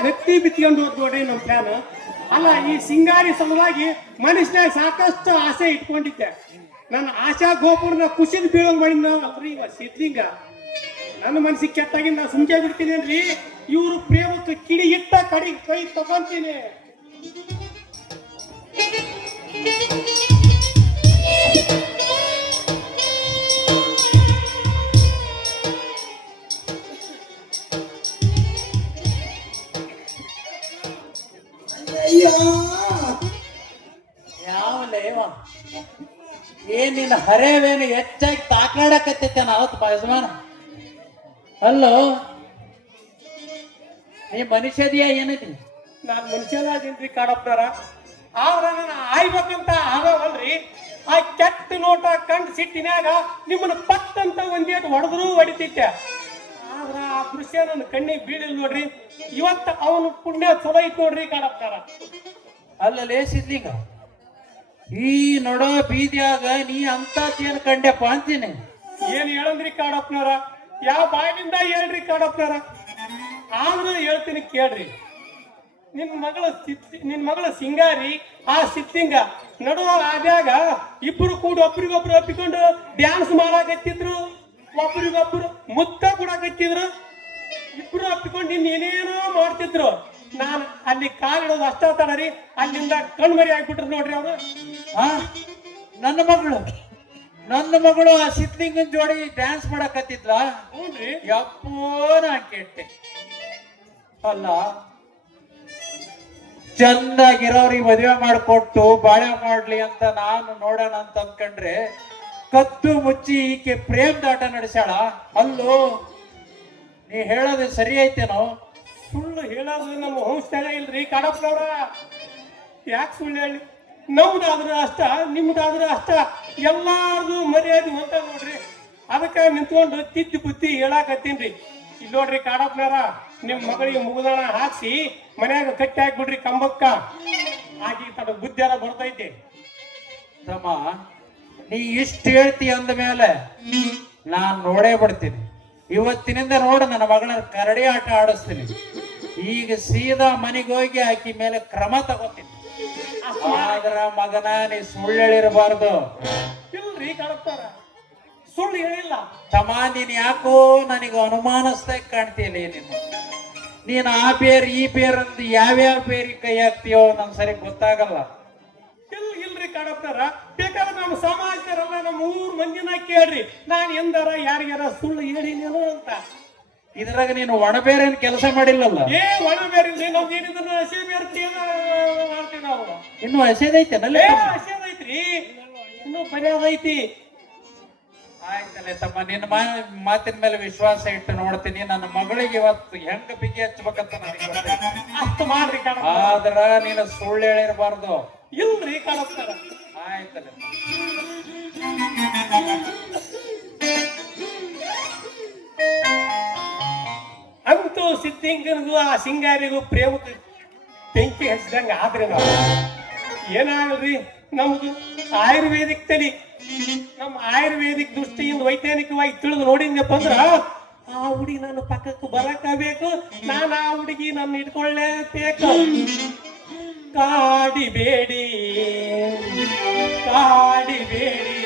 ವ್ಯಕ್ತಿ ಬಿತ್ಕೊಂಡು ಹೋದ್ ನೋಡ್ರಿ ನಮ್ಮ ಪ್ಲಾನ್. ಅಲ್ಲ, ಈ ಸಿಂಗಾರಿ ಸಲುವಾಗಿ ಮನುಷ್ಯನಾಗ ಸಾಕಷ್ಟು ಆಸೆ ಇಟ್ಕೊಂಡಿದ್ದೆ. ನನ್ನ ಆಶಾ ಗೋಪುರನ ಕುಸಿದ್ ಬೀಳಂಗ್ ಮಾಡಿದ ಅಲ್ರಿ ಇವ ಸಿದ್ಲಿಂಗ. ನನ್ನ ಮನಸ್ಸಿಗೆ ಕೆಟ್ಟಾಗಿ ನಾ ಸುಮ್ಕೆ ಬಿಡ್ತೀನಿ ಅನ್ರಿ. ಇವ್ರು ಪ್ರೇಮಕ್ಕೆ ಕಿಡಿ ಇಟ್ಟ ಕಡಿ ಕೈ ತಗೊಂತೀನಿ. ಯಾವ ಏನ್ ನಿನ್ನ ಹರೇವೇನು ಹೆಚ್ಚಾಗಿ ತಾಕಾಡಕತ್ತೈತೆ ಅವತ್ತು ಯಜಮಾನ. ಅಲ್ಲೋ, ನೀ ಮನುಷ್ಯದಿಯ ಏನೈತಿ? ನಾನ್ ಮನುಷ್ಯನಾದೀನ್ರಿ ಕಾಡಪ್ಪನಾರ. ಆದ್ರ ನಾನು ಆಯ್ಬೇಕಂತ ಆಗವಲ್ರಿ. ಆ ಕೆಟ್ಟ ನೋಟ ಕಂಡು ಸಿಟ್ಟಿನ್ಯಾಗ ನಿಮ್ಮನ್ನ ಪಟ್ಟಂತ ಒಂದೇಟು ಹೊಡೆದ್ರು ಹೊಡಿತೈತೆ. ಆದ್ರ ಆ ದೃಶ್ಯ ನನ್ನ ಕಣ್ಣಿಗೆ ಬೀಳಿಲ್ಲ ನೋಡ್ರಿ. ಇವತ್ತ ಅವನು ಪುಣ್ಯ ಚಲೋ ಐತ್ ನೋಡ್ರಿ ಕಾಡಪ್ಪನಾರ. ಅಲ್ಲ ಲೇಸಿದ್ಲಿಂಗ, ಈ ನಡೋ ಬೀದಿಯಾಗ ನೀ ಅಂತೇನ್ ಕಂಡ್ಯಪ್ಪ ಅಂತೀನಿ. ಏನ್ ಹೇಳಂದ್ರಿ ಕಾಡಪ್ಪನಾರ? ಯಾವ ಬಾಯಿನಿಂದ ಹೇಳ್ರಿ ಕಾಡಪ್ಪನಾರ? ಆದ್ರೂ ಹೇಳ್ತೀನಿ ಕೇಳ್ರಿ. ನಿನ್ ಮಗಳ ಸಿಂಗಾರಿ ಆ ಸಿದ್ಲಿಂಗ ನಡುವ ಆದ್ಯಾಗ ಇಬ್ರು ಕೂಡ ಒಬ್ರಿಗೊಬ್ರು ಒಪ್ಪಿಕೊಂಡು ಡ್ಯಾನ್ಸ್ ಮಾಡಾಕತ್ತಿದ್ರು. ಒಬ್ರಿಗೊಬ್ರು ಮುತ್ತ ಕೊಡಾಕತ್ತಿದ್ರು. ಇಬ್ರು ಒಪ್ಪಿಕೊಂಡು ಇನ್ನೇನೇನೋ ಮಾಡ್ತಿದ್ರು. ನಾನು ಅಲ್ಲಿ ಕಾಲಿಡೋದು ಅಷ್ಟ ತಡರಿ ಅಲ್ಲಿಂದ ಕಣ್ಮರಿ ಆಗ್ಬಿಟ್ರು ನೋಡ್ರಿ ಅವ್ರು. ನನ್ನ ಮಗಳು ಆ ಸಿದ್ಲಿಂಗನ್ ಜೋಡಿ ಡ್ಯಾನ್ಸ್ ಮಾಡಕತ್ತಿದ್ಲ. ಹ್ಞೂನ್ರಿ. ಯಪ್ಪೋ ನಾ ಕೆಟ್ಟೆ. ಅಲ್ಲ, ಚಂದಾಗಿರೋರಿಗೆ ಮದುವೆ ಮಾಡಿಕೊಟ್ಟು ಬಾಳೆ ಮಾಡ್ಲಿ ಅಂತ ನಾನು ನೋಡೋಣ ಅಂತ ಅನ್ಕೊಂಡ್ರೆ ಕತ್ತು ಮುಚ್ಚಿ ಈಕೆ ಪ್ರೇಮ್ ದಾಟ ನಡೆಸ್ಯಾಳ. ಅಲ್ಲೋ, ನೀ ಹೇಳೋದು ಸರಿ ಐತೇನೋ? ಸುಳ್ಳು ಹೇಳೋದು ನಮ್ಮ ವಂಶದಾಗ ಇಲ್ರಿ ಕಾಡಪ್ಪನವ್ರ. ಯಾಕೆ ಸುಳ್ಳು ಹೇಳಿ? ನಮ್ದಾದ್ರೂ ಅಷ್ಟ, ನಿಮ್ದಾದ್ರೂ ಅಷ್ಟ, ಎಲ್ಲಾರ್ದು ಮರ್ಯಾದೆ ಅಂತ ನೋಡ್ರಿ. ಅದಕ್ಕೆ ನಿಂತ್ಕೊಂಡು ತಿದ್ದಿ ಬುದ್ಧಿ ಹೇಳಾಕತ್ತೀನ್ರಿ. ಇಲ್ಲಿ ನೋಡ್ರಿ ಕಾಡಪ್ಪನವ್ರ, ನಿಮ್ ಮಗಳಿಗೆ ಮುಗುದಾಣ ಹಾಕ್ಸಿ ಮನ್ಯಾಗ ಕಟ್ಟಿ ಹಾಕ್ಬಿಡ್ರಿ ಕಂಬಕ್ಕ. ಆಗಿ ತಡ ಬುದ್ಧಿ ಎಲ್ಲ ಬರ್ತೈತಿ. ತಮ್ಮ, ನೀ ಇಷ್ಟ ಹೇಳ್ತಿ ಅಂದ ಮೇಲೆ ನಾನ್ ನೋಡೇ ಬಿಡ್ತೀನಿ. ಇವತ್ತಿನಿಂದ ನೋಡು, ನನ್ನ ಮಗಳ ಕರಡಿ ಆಟ ಆಡಿಸ್ತೀನಿ. ಈಗ ಸೀದಾ ಮನೆಗೆ ಹೋಗಿ ಆಕಿ ಮೇಲೆ ಕ್ರಮ ತಗೋತೀನಿ. ಆದ್ರ ಮಗನ, ನೀ ಸುಳ್ಳು ಹೇಳಿರಬಾರ್ದು. ಇಲ್ರಿ ಕಾಡಪ್ಪನವ್ರ, ಸುಳ್ಳು ಹೇಳಿಲ್ಲ. ತಮ್ಮ, ನೀನ್ ಯಾಕೋ ನನಗೆ ಅನುಮಾನಿಸ್ದಾಗ ಕಾಣ್ತೀಯಲ್ಲ. ನೀನ್ ಆ ಬೇರ್ ಈ ಬೇರ್ ಅಂತ ಯಾವ್ಯಾವ ಬೇರಿಗೆ ಕೈ ಹಾಕ್ತೀಯೋ ನನ್ ಸರಿ ಗೊತ್ತಾಗಲ್ಲ. ಇಲ್ರಿ ಕಾಡಪ್ಪನವ್ರ, ಬೇಕಾದ್ರೆ ನಮ್ಮ ಸಮಾಜದವರೆಲ್ಲ ನಮ್ಮ ಊರ್ ಮಂದಿನ ಕೇಳ್ರಿ. ನಾನು ಎಂದಾರ ಯಾರಿಗಾರ ಸುಳ್ಳು ಹೇಳಿನೇನೋ ಅಂತ. ಇದ್ರಾಗ ನೀನು ಒಣಬೇರೇನ್ ಕೆಲಸ ಮಾಡಿಲ್ಲಲ್ಲ. ಏ ಒಣ ಬೇರೆ ಇಲ್ರಿ, ನಮ್ದು ಏನಿದ್ರು ಹಸಿ ಬೇರೆ ಮಾಡ್ತೀವಿ ನಾವು. ಇನ್ನು ಹಸೇದೈತೇನಲ್ಲಿ? ಏ ಹಸಿದೈತ್ರಿ, ಇನ್ನೂ ಬರೆಯೋದೈತಿ. ಆಯ್ತಲ್ಲ ತಮ್ಮ, ನಿನ್ನ ಮಾತಿನ ಮೇಲೆ ವಿಶ್ವಾಸ ಇಟ್ಟು ನೋಡ್ತೀನಿ. ನನ್ನ ಮಗಳಿಗೆ ಇವತ್ತು ಹೆಂಗ ಬಿಗಿ ಹಚ್ಬೇಕಂತ ನನಗೆ ಗೊತ್ತೈತಿ. ಅಷ್ಟು ಮಾಡ್ರಿ ಕಾಣ. ಆದ್ರ ನೀನು ಸುಳ್ಳು ಹೇಳಿರ್ಬಾರ್ದು. ಇಲ್ರಿ ಕಾಣಸ್ತಾರ. ಆಯ್ತಲ್ಲ. ಅಂತೂ ಸಿದ್ಧಿಂಗನಿಗೂ ಆ ಸಿಂಗಾರಿಗೂ ಪ್ರೇಮಕ್ಕೆ ಬೆಂಕಿ ಹಚ್ಚಿದಂಗ ಆದ್ರೆ ನಾವು ಏನಾಗಲ್ರಿ, ನಮ್ದು ಆಯುರ್ವೇದಿಕ್ ತಲಿ. ನಮ್ಮ ಆಯುರ್ವೇದಿಕ್ ದೃಷ್ಟಿಯಿಂದ ವೈಜ್ಞಾನಿಕವಾಗಿ ತಿಳಿದು ನೋಡಿದ್ನಪ್ಪ ಅಂದ್ರ ಆ ಹುಡುಗಿ ನನ್ನ ಪಕ್ಕಕ್ಕೆ ಬರಕಬೇಕು, ನಾನು ಆ ಹುಡುಗಿ ನನ್ನ ಇಟ್ಕೊಳ್ಳೇಬೇಕು. ಕಾಡಿಬೇಡಿ ಕಾಡಿಬೇಡಿ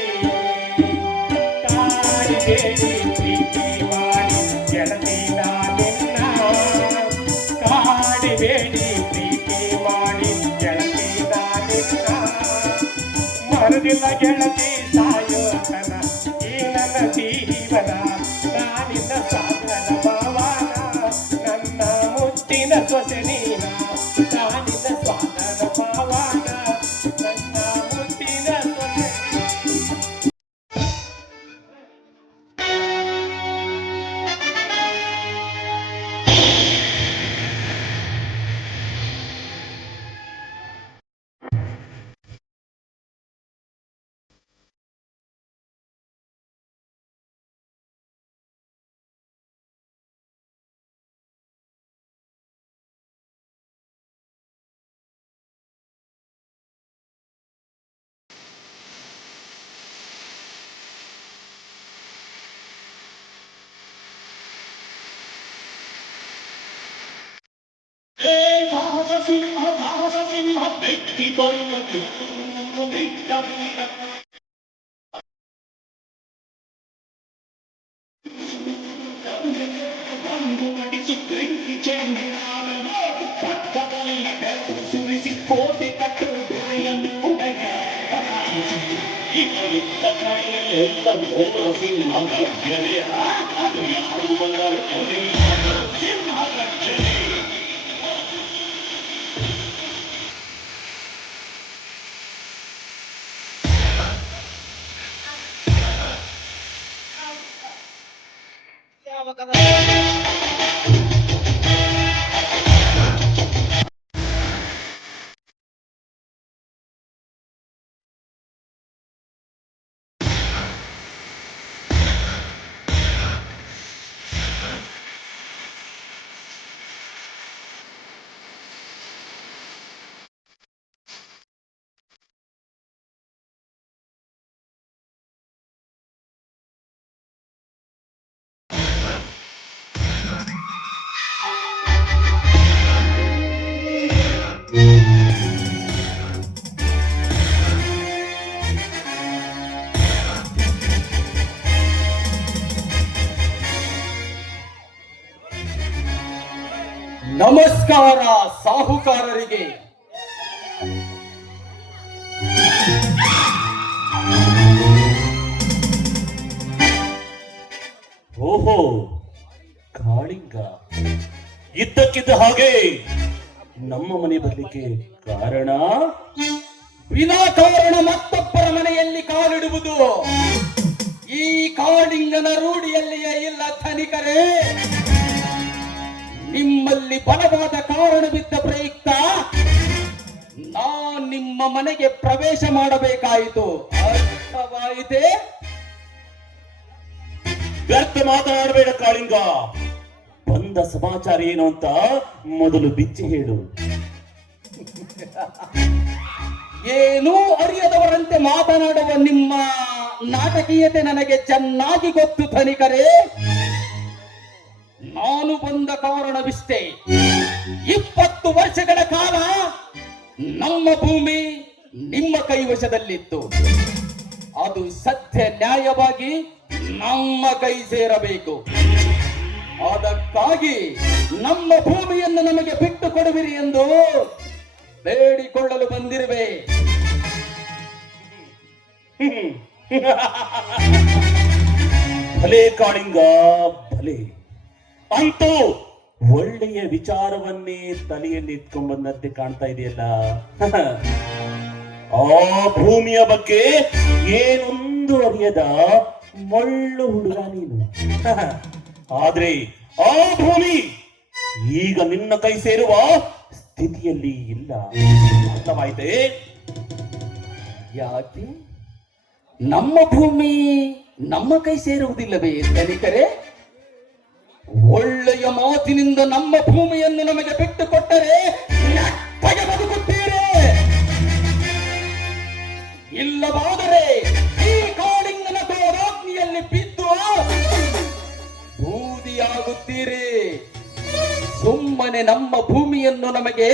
ಕಾಡಿಬೇಡಿ, ಪ್ರೀತಿ ಮಾಡಿ ಗೆಳತಿ ನಾನಿನ್ನ. ಕಾಡಿಬೇಡಿ ಪ್ರೀತಿ ಮಾಡಿ ಗೆಳತಿ ನಾನಿನ್ನ. ಮರದಿಲ್ಲ ಗೆಳತಿ ಸಾಯೋತನ ಈ ನನ್ನ ಜೀವನ. ನಾನಿನ್ನ ಸಾಗರ ಭಾವನ, ನನ್ನ ಮುತ್ತಿನ ಸೊಸೆ ನೀನ. ನಾನಿನ್ನ ಸ್ವಾಗರ ಭಾವನ, ನನ್ನ ಮುತ್ತಿನ ಸೊಸೆ ನೀನ. ನಮಸ್ಕಾರ ಸಾಹುಕಾರರಿಗೆ. ಓಹೋ, ಕಾಳಿಂಗ ಇದ್ದಕ್ಕಿದ್ದ ಹಾಗೆ ನಮ್ಮ ಮನೆ ಬರ್ಲಿಕ್ಕೆ ಕಾರಣ? ವಿನಾಕಾರಣ ಮತ್ತೊಬ್ಬರ ಮನೆಯಲ್ಲಿ ಕಾಲಿಡುವುದು ಈ ಕಾಳಿಂಗನ ರೂಢಿಯಲ್ಲಿಯೇ ಇಲ್ಲ ಧನಿಕರೇ. ನಿಮ್ಮಲ್ಲಿ ಬಲವಾದ ಕಾರಣವಿದ್ದ ಪ್ರಯುಕ್ತ ನಿಮ್ಮ ಮನೆಗೆ ಪ್ರವೇಶ ಮಾಡಬೇಕಾಯಿತು. ಅರ್ಥವಾಯಿತೆ? ವ್ಯರ್ಥ ಮಾತನಾಡಬೇಡ ಕಾಳಿಂಗ. ಬಂದ ಸಮಾಚಾರ ಏನು ಅಂತ ಮೊದಲು ಬಿಚ್ಚಿ ಹೇಳು. ಏನೂ ಅರಿಯದವರಂತೆ ಮಾತನಾಡುವ ನಿಮ್ಮ ನಾಟಕೀಯತೆ ನನಗೆ ಚೆನ್ನಾಗಿ ಗೊತ್ತು ಧನಿಕರೇ. ನಾನು ಬಂದ ಕಾರಣವಿಷ್ಟೇ. 20 ವರ್ಷಗಳ ಕಾಲ ನಮ್ಮ ಭೂಮಿ ನಿಮ್ಮ ಕೈವಶದಲ್ಲಿತ್ತು. ಅದು ಸತ್ಯ ನ್ಯಾಯವಾಗಿ ನಮ್ಮ ಕೈ ಸೇರಬೇಕು. ಅದಕ್ಕಾಗಿ ನಮ್ಮ ಭೂಮಿಯನ್ನು ನಮಗೆ ಬಿಟ್ಟು ಕೊಡುವಿರಿ ಎಂದು ಬೇಡಿಕೊಳ್ಳಲು ಬಂದಿರುವೆ. ಭಲೆ ಕಾಳಿಂಗ ಭಲೆ. ಅಂತೂ ಒಳ್ಳೆಯ ವಿಚಾರವನ್ನೇ ತಲೆಯಲ್ಲಿ ಇಟ್ಕೊಂಡ್ ಬಂದಂತೆ ಕಾಣ್ತಾ ಇದೆಯಲ್ಲ. ಆ ಭೂಮಿಯ ಬಗ್ಗೆ ಏನೊಂದು ಅರಿಯದ ಮಳ್ಳು ಹುಡುಗ ನೀನು. ಆದ್ರೆ ಆ ಭೂಮಿ ಈಗ ನಿನ್ನ ಕೈ ಸೇರುವ ಸ್ಥಿತಿಯಲ್ಲಿ ಇಲ್ಲ. ಅರ್ಥವಾಯ್ತೆ? ಯಾಕೆ ನಮ್ಮ ಭೂಮಿ ನಮ್ಮ ಕೈ ಸೇರುವುದಿಲ್ಲವೇ ಧನಿಕರೇ? ಒಳ್ಳೆಯ ಮಾತಿನಿಂದ ನಮ್ಮ ಭೂಮಿಯನ್ನು ನಮಗೆ ಬಿಟ್ಟು ಕೊಟ್ಟರೆ ನೆಟ್ಟಗೆ ಬದುಕುತ್ತೀರೇ, ಇಲ್ಲವಾದರೆ ಈ ಕಾಳಿಂಗನ ಗೋರಾಗ್ನಿಯಲ್ಲಿ ಬಿದ್ದು ಬೂದಿಯಾಗುತ್ತೀರಿ. ಸುಮ್ಮನೆ ನಮ್ಮ ಭೂಮಿಯನ್ನು ನಮಗೆ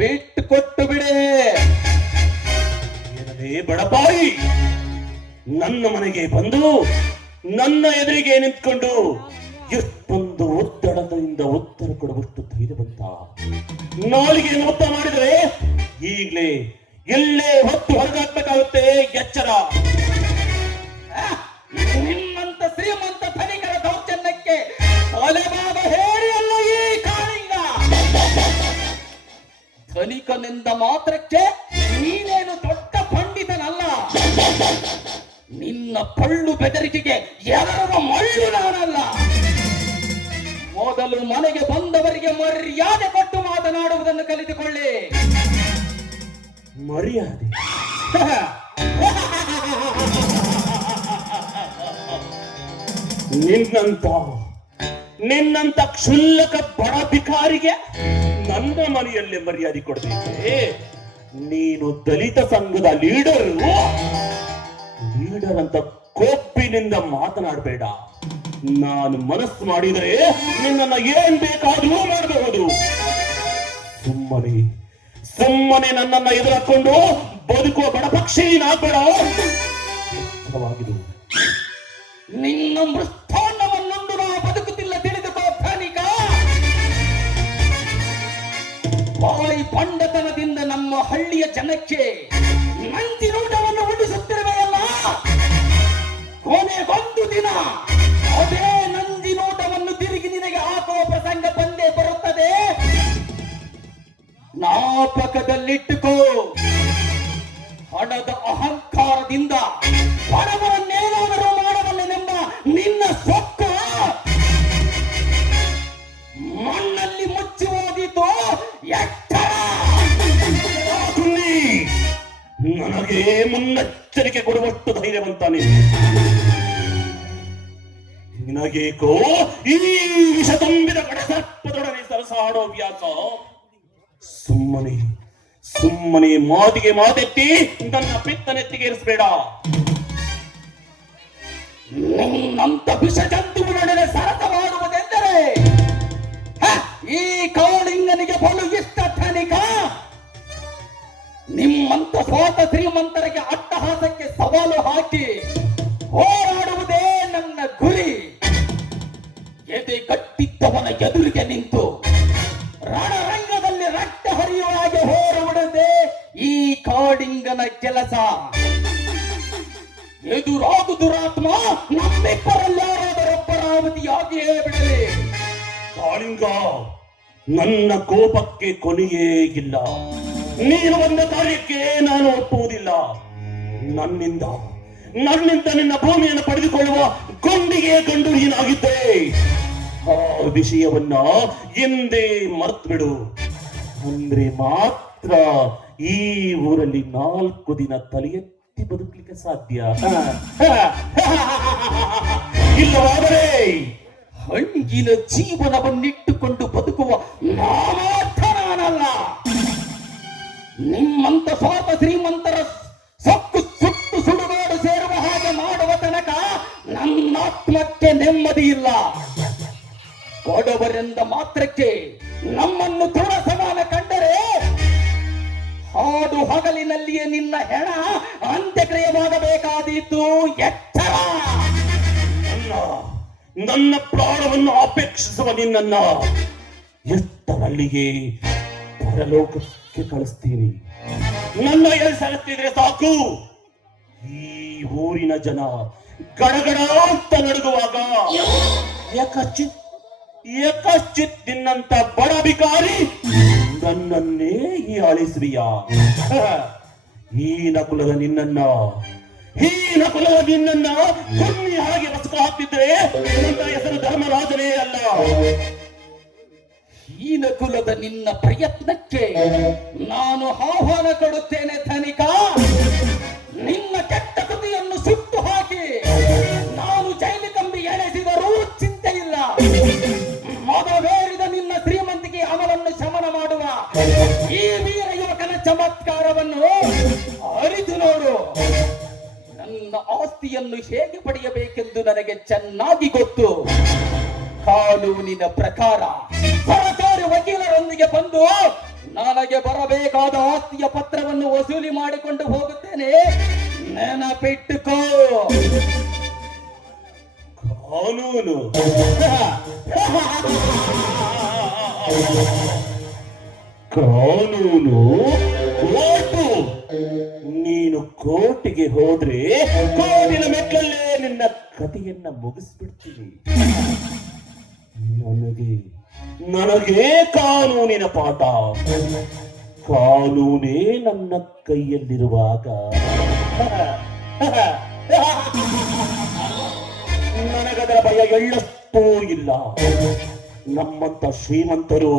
ಬಿಟ್ಟು ಕೊಟ್ಟು ಬಿಡೆ. ಏನದೇ ಬಡಪಾಯಿ, ನನ್ನ ಮನೆಗೆ ಬಂದು ನನ್ನ ಎದುರಿಗೆ ನಿಂತ್ಕೊಂಡು ಎಷ್ಟೊಂದು ಒತ್ತಡದಿಂದ ಉತ್ತರ ಕೊಡುವಷ್ಟು ಧೈರ್ಯವಂತ. ನಾಲಿಗೆ ಒತ್ತ ಮಾಡಿದರೆ ಈಗಲೇ ಎಲ್ಲೇ ಹೊತ್ತು ಹೊರಗಾಕ್ಬೇಕಾಗುತ್ತೆ. ಎಚ್ಚರ. ನಿಮ್ಮಂತ ಶ್ರೀಮಂತ ಧನಿಕರ ದೌರ್ಜನ್ಯಕ್ಕೆ ತಲೆಬಾಗ ಹೇಳಿ ಅಲ್ಲ ಈ ಕಾಳಿಂಗ. ಧನಿಕನಿಂದ ಮಾತ್ರಕ್ಕೆ ನೀನೇನು ದೊಡ್ಡ ಪಂಡಿತನಲ್ಲ. ನಿನ್ನ ಪಳ್ಳು ಬೆದರಿಕೆಗೆ ಎರಡುವ ಮಳ್ಳು ನಾನಲ್ಲ. ಮೊದಲು ಮನೆಗೆ ಬಂದವರಿಗೆ ಮರ್ಯಾದೆ ಕೊಟ್ಟು ಮಾತನಾಡುವುದನ್ನು ಕಲಿತುಕೊಳ್ಳಿ. ಮರ್ಯಾದೆ? ನಿನ್ನಂತ ಕ್ಷುಲ್ಲಕ ಬಡ ಭಿಕಾರಿಗೆ ನನ್ನ ಮನೆಯಲ್ಲೇ ಮರ್ಯಾದೆ ಕೊಡಬೇಕೆ? ನೀನು ದಲಿತ ಸಂಘದ ಲೀಡರ್ ಅಂತ ಕೊಬ್ಬಿನಿಂದ ಮಾತನಾಡಬೇಡ. ನಾನು ಮನಸ್ಸು ಮಾಡಿದರೆ ನಿನ್ನನ್ನು ಏನ್ ಬೇಕಾದ್ರೂ ಮಾಡಬಹುದು. ಸುಮ್ಮನೆ ನನ್ನನ್ನ ಎದುರಾಕೊಂಡು ಬದುಕುವ ಬಡಪಕ್ಷಿ ನಾಗಬೇಡ. ನಿನ್ನ ಮೃಷ್ಟಾನ್ನವನ್ನೊಂದು ನಾ ಬದುಕುತ್ತಿಲ್ಲ ತಿಳಿದುಕೋ ಧನಿಕ. ಬಾಯಿ ಪಂಡತನದಿಂದ ನಮ್ಮ ಹಳ್ಳಿಯ ಜನಕ್ಕೆ ನಂದಿನೂಟವನ್ನು ಉಳಿಸುತ್ತಿರುವೆಯಲ್ಲ. ಕೊನೆಗೊಂದು ದಿನ ಅದೇ ನಂದಿನೋಟವನ್ನು ತಿರುಗಿ ನಿನಗೆ ಹಾಕುವ ಪ್ರಸಂಗ ಬಂದೇ ಬರುತ್ತದೆ. ಜ್ಞಾಪಕದಲ್ಲಿಟ್ಟುಕೋ. ಹಣದ ಅಹಂಕಾರದಿಂದ ಬಡವರನ್ನೇನಾದರೂ ಮಾಡಬಲ್ಲೆನೆಂಬ ನಿನ್ನ ಸೊಕ್ಕು ಮಣ್ಣಲ್ಲಿ ಮುಚ್ಚಿ ಹೋದಿತು. ನನಗೆ ಮುನ್ನೆಚ್ಚರಿಕೆ ಕೊಡುವಷ್ಟು ಧೈರ್ಯವಂತ ನೀನು. ನಿನಗೇಕೋ ಈ ವಿಷ ತುಂಬಿದ ಕಡಸರ್ಪದೊಡನೆ ಸರಸಾಡೋ ವ್ಯಾಸ. ಸುಮ್ಮನೆ ಮಾತಿಗೆ ಮಾತೆತ್ತಿ ನನ್ನ ಪಿತ್ತನೆತ್ತಿಗೇರಿಸಬೇಡ. ನಿನ್ನಂತ ವಿಷ ಜಂತುವಿನೊಡನೆ ಸರಸವಾಡುವುದೆಂದರೆ ಈ ಕಾಳಿಂಗನಿಗೆ ಬಲು ಇಷ್ಟ ಧನಿಕ. ನಿಮ್ಮಂತ ಸ್ವಾತ ಶ್ರೀಮಂತರಿಗೆ ಅಟ್ಟಹಾಸಕ್ಕೆ ಸವಾಲು ಹಾಕಿ ಹೋರಾಡುವುದೇ ನನ್ನ ಗುರಿ. ಎದೆ ಕಟ್ಟಿದ್ದವನ ಎದುರಿಗೆ ನಿಂತು ರಣರಂಗದಲ್ಲಿ ರಕ್ತ ಹರಿಯುವ ಹಾಗೆ ಹೋರಾಡುವುದೇ ಈ ಕಾಳಿಂಗನ ಕೆಲಸ. ಎದುರಾದು ದುರಾತ್ಮ ನಮ್ಮಿಬ್ಬರಲ್ಲಿ ಯಾರಾದರೊಬ್ಬರಾವತಿಯಾಗಿಯೇ ಬಿಡಲಿ. ಕಾಳಿಂಗ, ನನ್ನ ಕೋಪಕ್ಕೆ ಕೊನೆಯೇ ಇಲ್ಲ. ನೀನು ಬಂದ ಕಾರ್ಯಕ್ಕೆ ನಾನು ಒಪ್ಪುವುದಿಲ್ಲ. ನನ್ನಿಂದ ನಿನ್ನ ಭೂಮಿಯನ್ನು ಪಡೆದುಕೊಳ್ಳುವ ಗೊಂಡಿಗೆ ಗಂಡು ನೀನಾಗಿದ್ದೆ. ಆ ವಿಷಯವನ್ನ ಎಂದೇ ಮರ್ತು ಬಿಡು. ಅಂದ್ರೆ ಮಾತ್ರ ಈ ಊರಲ್ಲಿ 4 ದಿನ ತಲೆ ಎತ್ತಿ ಬದುಕಲಿಕ್ಕೆ ಸಾಧ್ಯ. ಇಲ್ಲವಾದರೆ ಹಂಗಿನ ಜೀವನವನ್ನಿಟ್ಟುಕೊಂಡು ಬದುಕುವ ನಾನಲ್ಲ. ನಿಮ್ಮಂತ ಸ್ವಾತ ಶ್ರೀಮಂತರ ಸೊಕ್ಕು ಸುಟ್ಟು ಸುಡುಗಾಡು ಸೇರುವ ಹಾಗೆ ಮಾಡುವ ತನಕ ನನ್ನ ಆತ್ಮಕ್ಕೆ ನೆಮ್ಮದಿ ಇಲ್ಲ. ಬಡವರೆಂದ ಮಾತ್ರಕ್ಕೆ ನಮ್ಮನ್ನು ದೃಢ ಸಮಾನ ಕಂಡರೆ ಹಾಡು ಹಗಲಿನಲ್ಲಿಯೇ ನಿನ್ನ ಹೆಣ ಅಂತ್ಯಕ್ರಿಯವಾಗಬೇಕಾದೀತು. ಎಚ್ಚರ. ನನ್ನ ಪ್ರಾಣವನ್ನು ಅಪೇಕ್ಷಿಸುವ ನಿನ್ನನ್ನ ಎಷ್ಟರಲ್ಲಿಗೆ ಪರಲೋಕಕ್ಕೆ ಕಳಿಸ್ತೀನಿ. ನನ್ನ ಸರತ್ತಿದ್ರೆ ಸಾಕು. ಈ ಊರಿನ ಜನ ಗಡಗಡ ಅಂತ ನಡುಗುವಾಗ ಏಕಶ್ಚಿತ್ ನಿನ್ನಂತ ಬಡ ಬಿಕಾರಿ ನನ್ನನ್ನೇ ಈ ಆಳಿಸುವಿಯ? ಹೀನ ಕುಲದ ನಿನ್ನನ್ನ ಕುಮ್ಮಿ ಹಾಗೆ ಬಸಕ ಹಾಕ್ತಿದ್ರೆ ನನ್ನ ಹೆಸರು ಧರ್ಮರಾಜನೇ ಅಲ್ಲ. ಹೀನ ಕುಲದ ನಿನ್ನ ಪ್ರಯತ್ನಕ್ಕೆ ನಾನು ಆಹ್ವಾನ ಕೊಡುತ್ತೇನೆ ಧನಿಕ. ನಿನ್ನ ಕೆಟ್ಟ ಕೃತಿಯನ್ನು ಸುಟ್ಟು ಹಾಕಿ ನಾನು ಜೈಲು ಕಂಬಿ ಎಳೆಸಿದರೂ ಚಿಂತೆ ಇಲ್ಲ. ಮದವೇರಿದ ನಿನ್ನ ಶ್ರೀಮಂತಿಕೆ ಅಮಲನ್ನು ಶಮನ ಮಾಡುವ ಈ ವೀರ ಯುವಕನ ಚಮತ್ಕಾರವನ್ನು ಅರಿತು ನೋಡು. ನನ್ನ ಆಸ್ತಿಯನ್ನು ಹೇಗೆ ಪಡೆಯಬೇಕೆಂದು ನನಗೆ ಚೆನ್ನಾಗಿ ಗೊತ್ತು. ಕಾನೂನಿನ ಪ್ರಕಾರ ಸರಕಾರಿ ವಕೀಲರೊಂದಿಗೆ ಬಂದು ನನಗೆ ಬರಬೇಕಾದ ಆಸ್ತಿಯ ಪತ್ರವನ್ನು ವಸೂಲಿ ಮಾಡಿಕೊಂಡು ಹೋಗುತ್ತೇನೆ, ನೆನಪಿಟ್ಟುಕೋ. ಕಾನೂನು ಕಾನೂನು ಕೋರ್ಟು. ನೀನು ಕೋರ್ಟಿಗೆ ಹೋದ್ರೆ ಕೋರ್ಟಿನ ಮೆಟ್ಟಲಲ್ಲೇ ನಿನ್ನ ಕಥೆಯನ್ನ ಮುಗಿಸ್ಬಿಡ್ತೀನಿ. ನನಗೆ ಕಾನೂನಿನ ಪಾಠ, ಕಾನೂನೇ ನನ್ನ ಕೈಯಲ್ಲಿರುವಾಗ ನನಗದರ ಭಯ ಎಳ್ಳಷ್ಟೂ ಇಲ್ಲ. ನಮ್ಮಂತ ಶ್ರೀಮಂತರು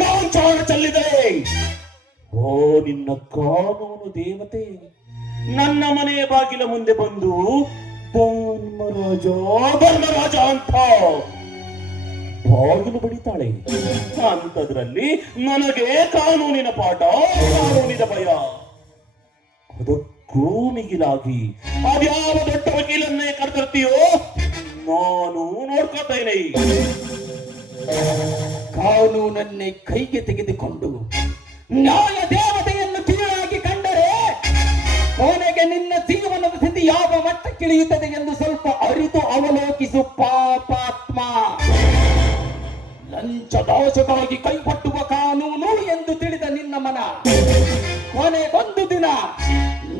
ಕಾಂಚಾಣ ಚೆಲ್ಲಿದರೆ ಓ ನಿನ್ನ ಕಾನೂನು ದೇವತೆ ನನ್ನ ಮನೆಯ ಬಾಗಿಲ ಮುಂದೆ ಬಂದು ಧರ್ಮರಾಜ ಅಂತ ಬಾಗಿಲು ಬಡಿತಾಳೆ. ಅಂತದ್ರಲ್ಲಿ ನನಗೆ ಕಾನೂನಿನ ಪಾಠ, ಕಾನೂನಿನ ಭಯ. ಅದಕ್ಕೂ ಮಿಗಿಲಾಗಿ ಅದ್ಯಾವ ದೊಡ್ಡ ವಕೀಲನ್ನೇ ಕರೆದಿರ್ತೀಯೋ ನಾನು ನೋಡ್ಕೊತೇನೆ. ಕಾನೂನನ್ನೇ ಕೈಗೆ ತೆಗೆದುಕೊಂಡು ನ್ಯಾಯ ದೇವತೆಯನ್ನು ಕೀಳಾಗಿ ಕಂಡರೆ ಕೊನೆಗೆ ನಿನ್ನ ಜೀವನದ ಸ್ಥಿತಿ ಯಾವ ಮಟ್ಟಕ್ಕಿಳಿಯುತ್ತದೆ ಎಂದು ಸ್ವಲ್ಪ ಅರಿತು ಅವಲೋಕಿಸು ಪಾಪಾತ್ಮ. ಲಂಚದಾಸಕ್ಕಾಗಿ ಕೈಪಟ್ಟುವ ಕಾನೂನು ಎಂದು ತಿಳಿದ ನಿನ್ನ ಮನ ಕೊನೆಗೊಂದು ದಿನ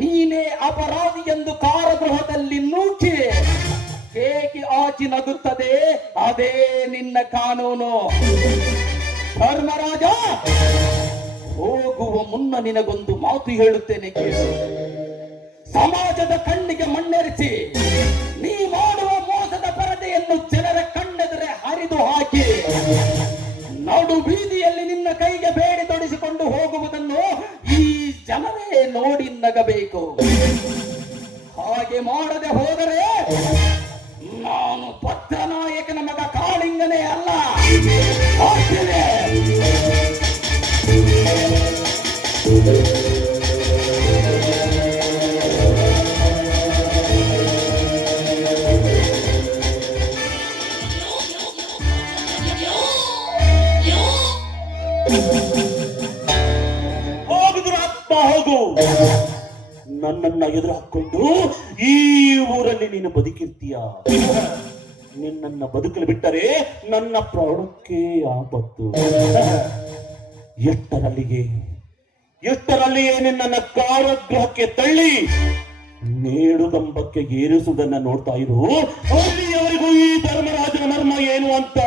ನೀನೇ ಅಪರಾಧಿ ಎಂದು ಕಾರಾಗೃಹದಲ್ಲಿ ನೂಕಿ ಹೇಗೆ ಆಚಿ ನಗುತ್ತದೆ. ಅದೇ ನಿನ್ನ ಕಾನೂನು. ಧರ್ಮರಾಜ, ಹೋಗುವ ಮುನ್ನ ನಿನಗೊಂದು ಮಾತು ಹೇಳುತ್ತೇನೆ ಕೇಳು. ಸಮಾಜದ ಕಣ್ಣಿಗೆ ಮಣ್ಣೆರಿಸಿ ನೀ ಮಾಡುವ ಮೋಸದ ಪರದೆಯನ್ನು ಜನರ ಕಣ್ಣೆದುರೆ ಹರಿದು ಹಾಕಿ ನಡು ಬೀದಿಯಲ್ಲಿ ನಿನ್ನ ಕೈಗೆ ಬೇಡಿ ತೊಡಿಸಿಕೊಂಡು ಹೋಗುವುದನ್ನು ಈ ಜನರೇ ನೋಡಿ ನಗಬೇಕು. ಹಾಗೆ ಮಾಡದೆ ಹೋದರೆ ನಾನು ಭದ್ರನಾಯಕನ ಮಗ ಕಾಳಿಂಗನೇ ಅಲ್ಲ. ಹೋಗ್ತೇನೆ. ಹೋಗುದು ಆತ್ಮ ಹೋಗು. ನನ್ನನ್ನ ಎದುರು ಹಾಕೊಂಡು ಈ ಊರಲ್ಲಿ ನೀನು ಬದುಕಿರ್ತೀಯ. ನಿನ್ನನ್ನ ಬದುಕಲು ಬಿಟ್ಟರೆ ನನ್ನ ಪ್ರಾಣಕ್ಕೆ ಆಪತ್ತು. ಎಷ್ಟರಲ್ಲಿಯೇ ನಿನ್ನನ್ನ ಕಾರಾಗೃಹಕ್ಕೆ ತಳ್ಳಿ ನೇಡುಗಂಬಕ್ಕೆ ಏರಿಸುವುದನ್ನ ನೋಡ್ತಾ ಇರು. ಅಲ್ಲಿಯವರೆಗೂ ಈ ಧರ್ಮರಾಜನ ಮರ್ಮ ಏನು ಅಂತ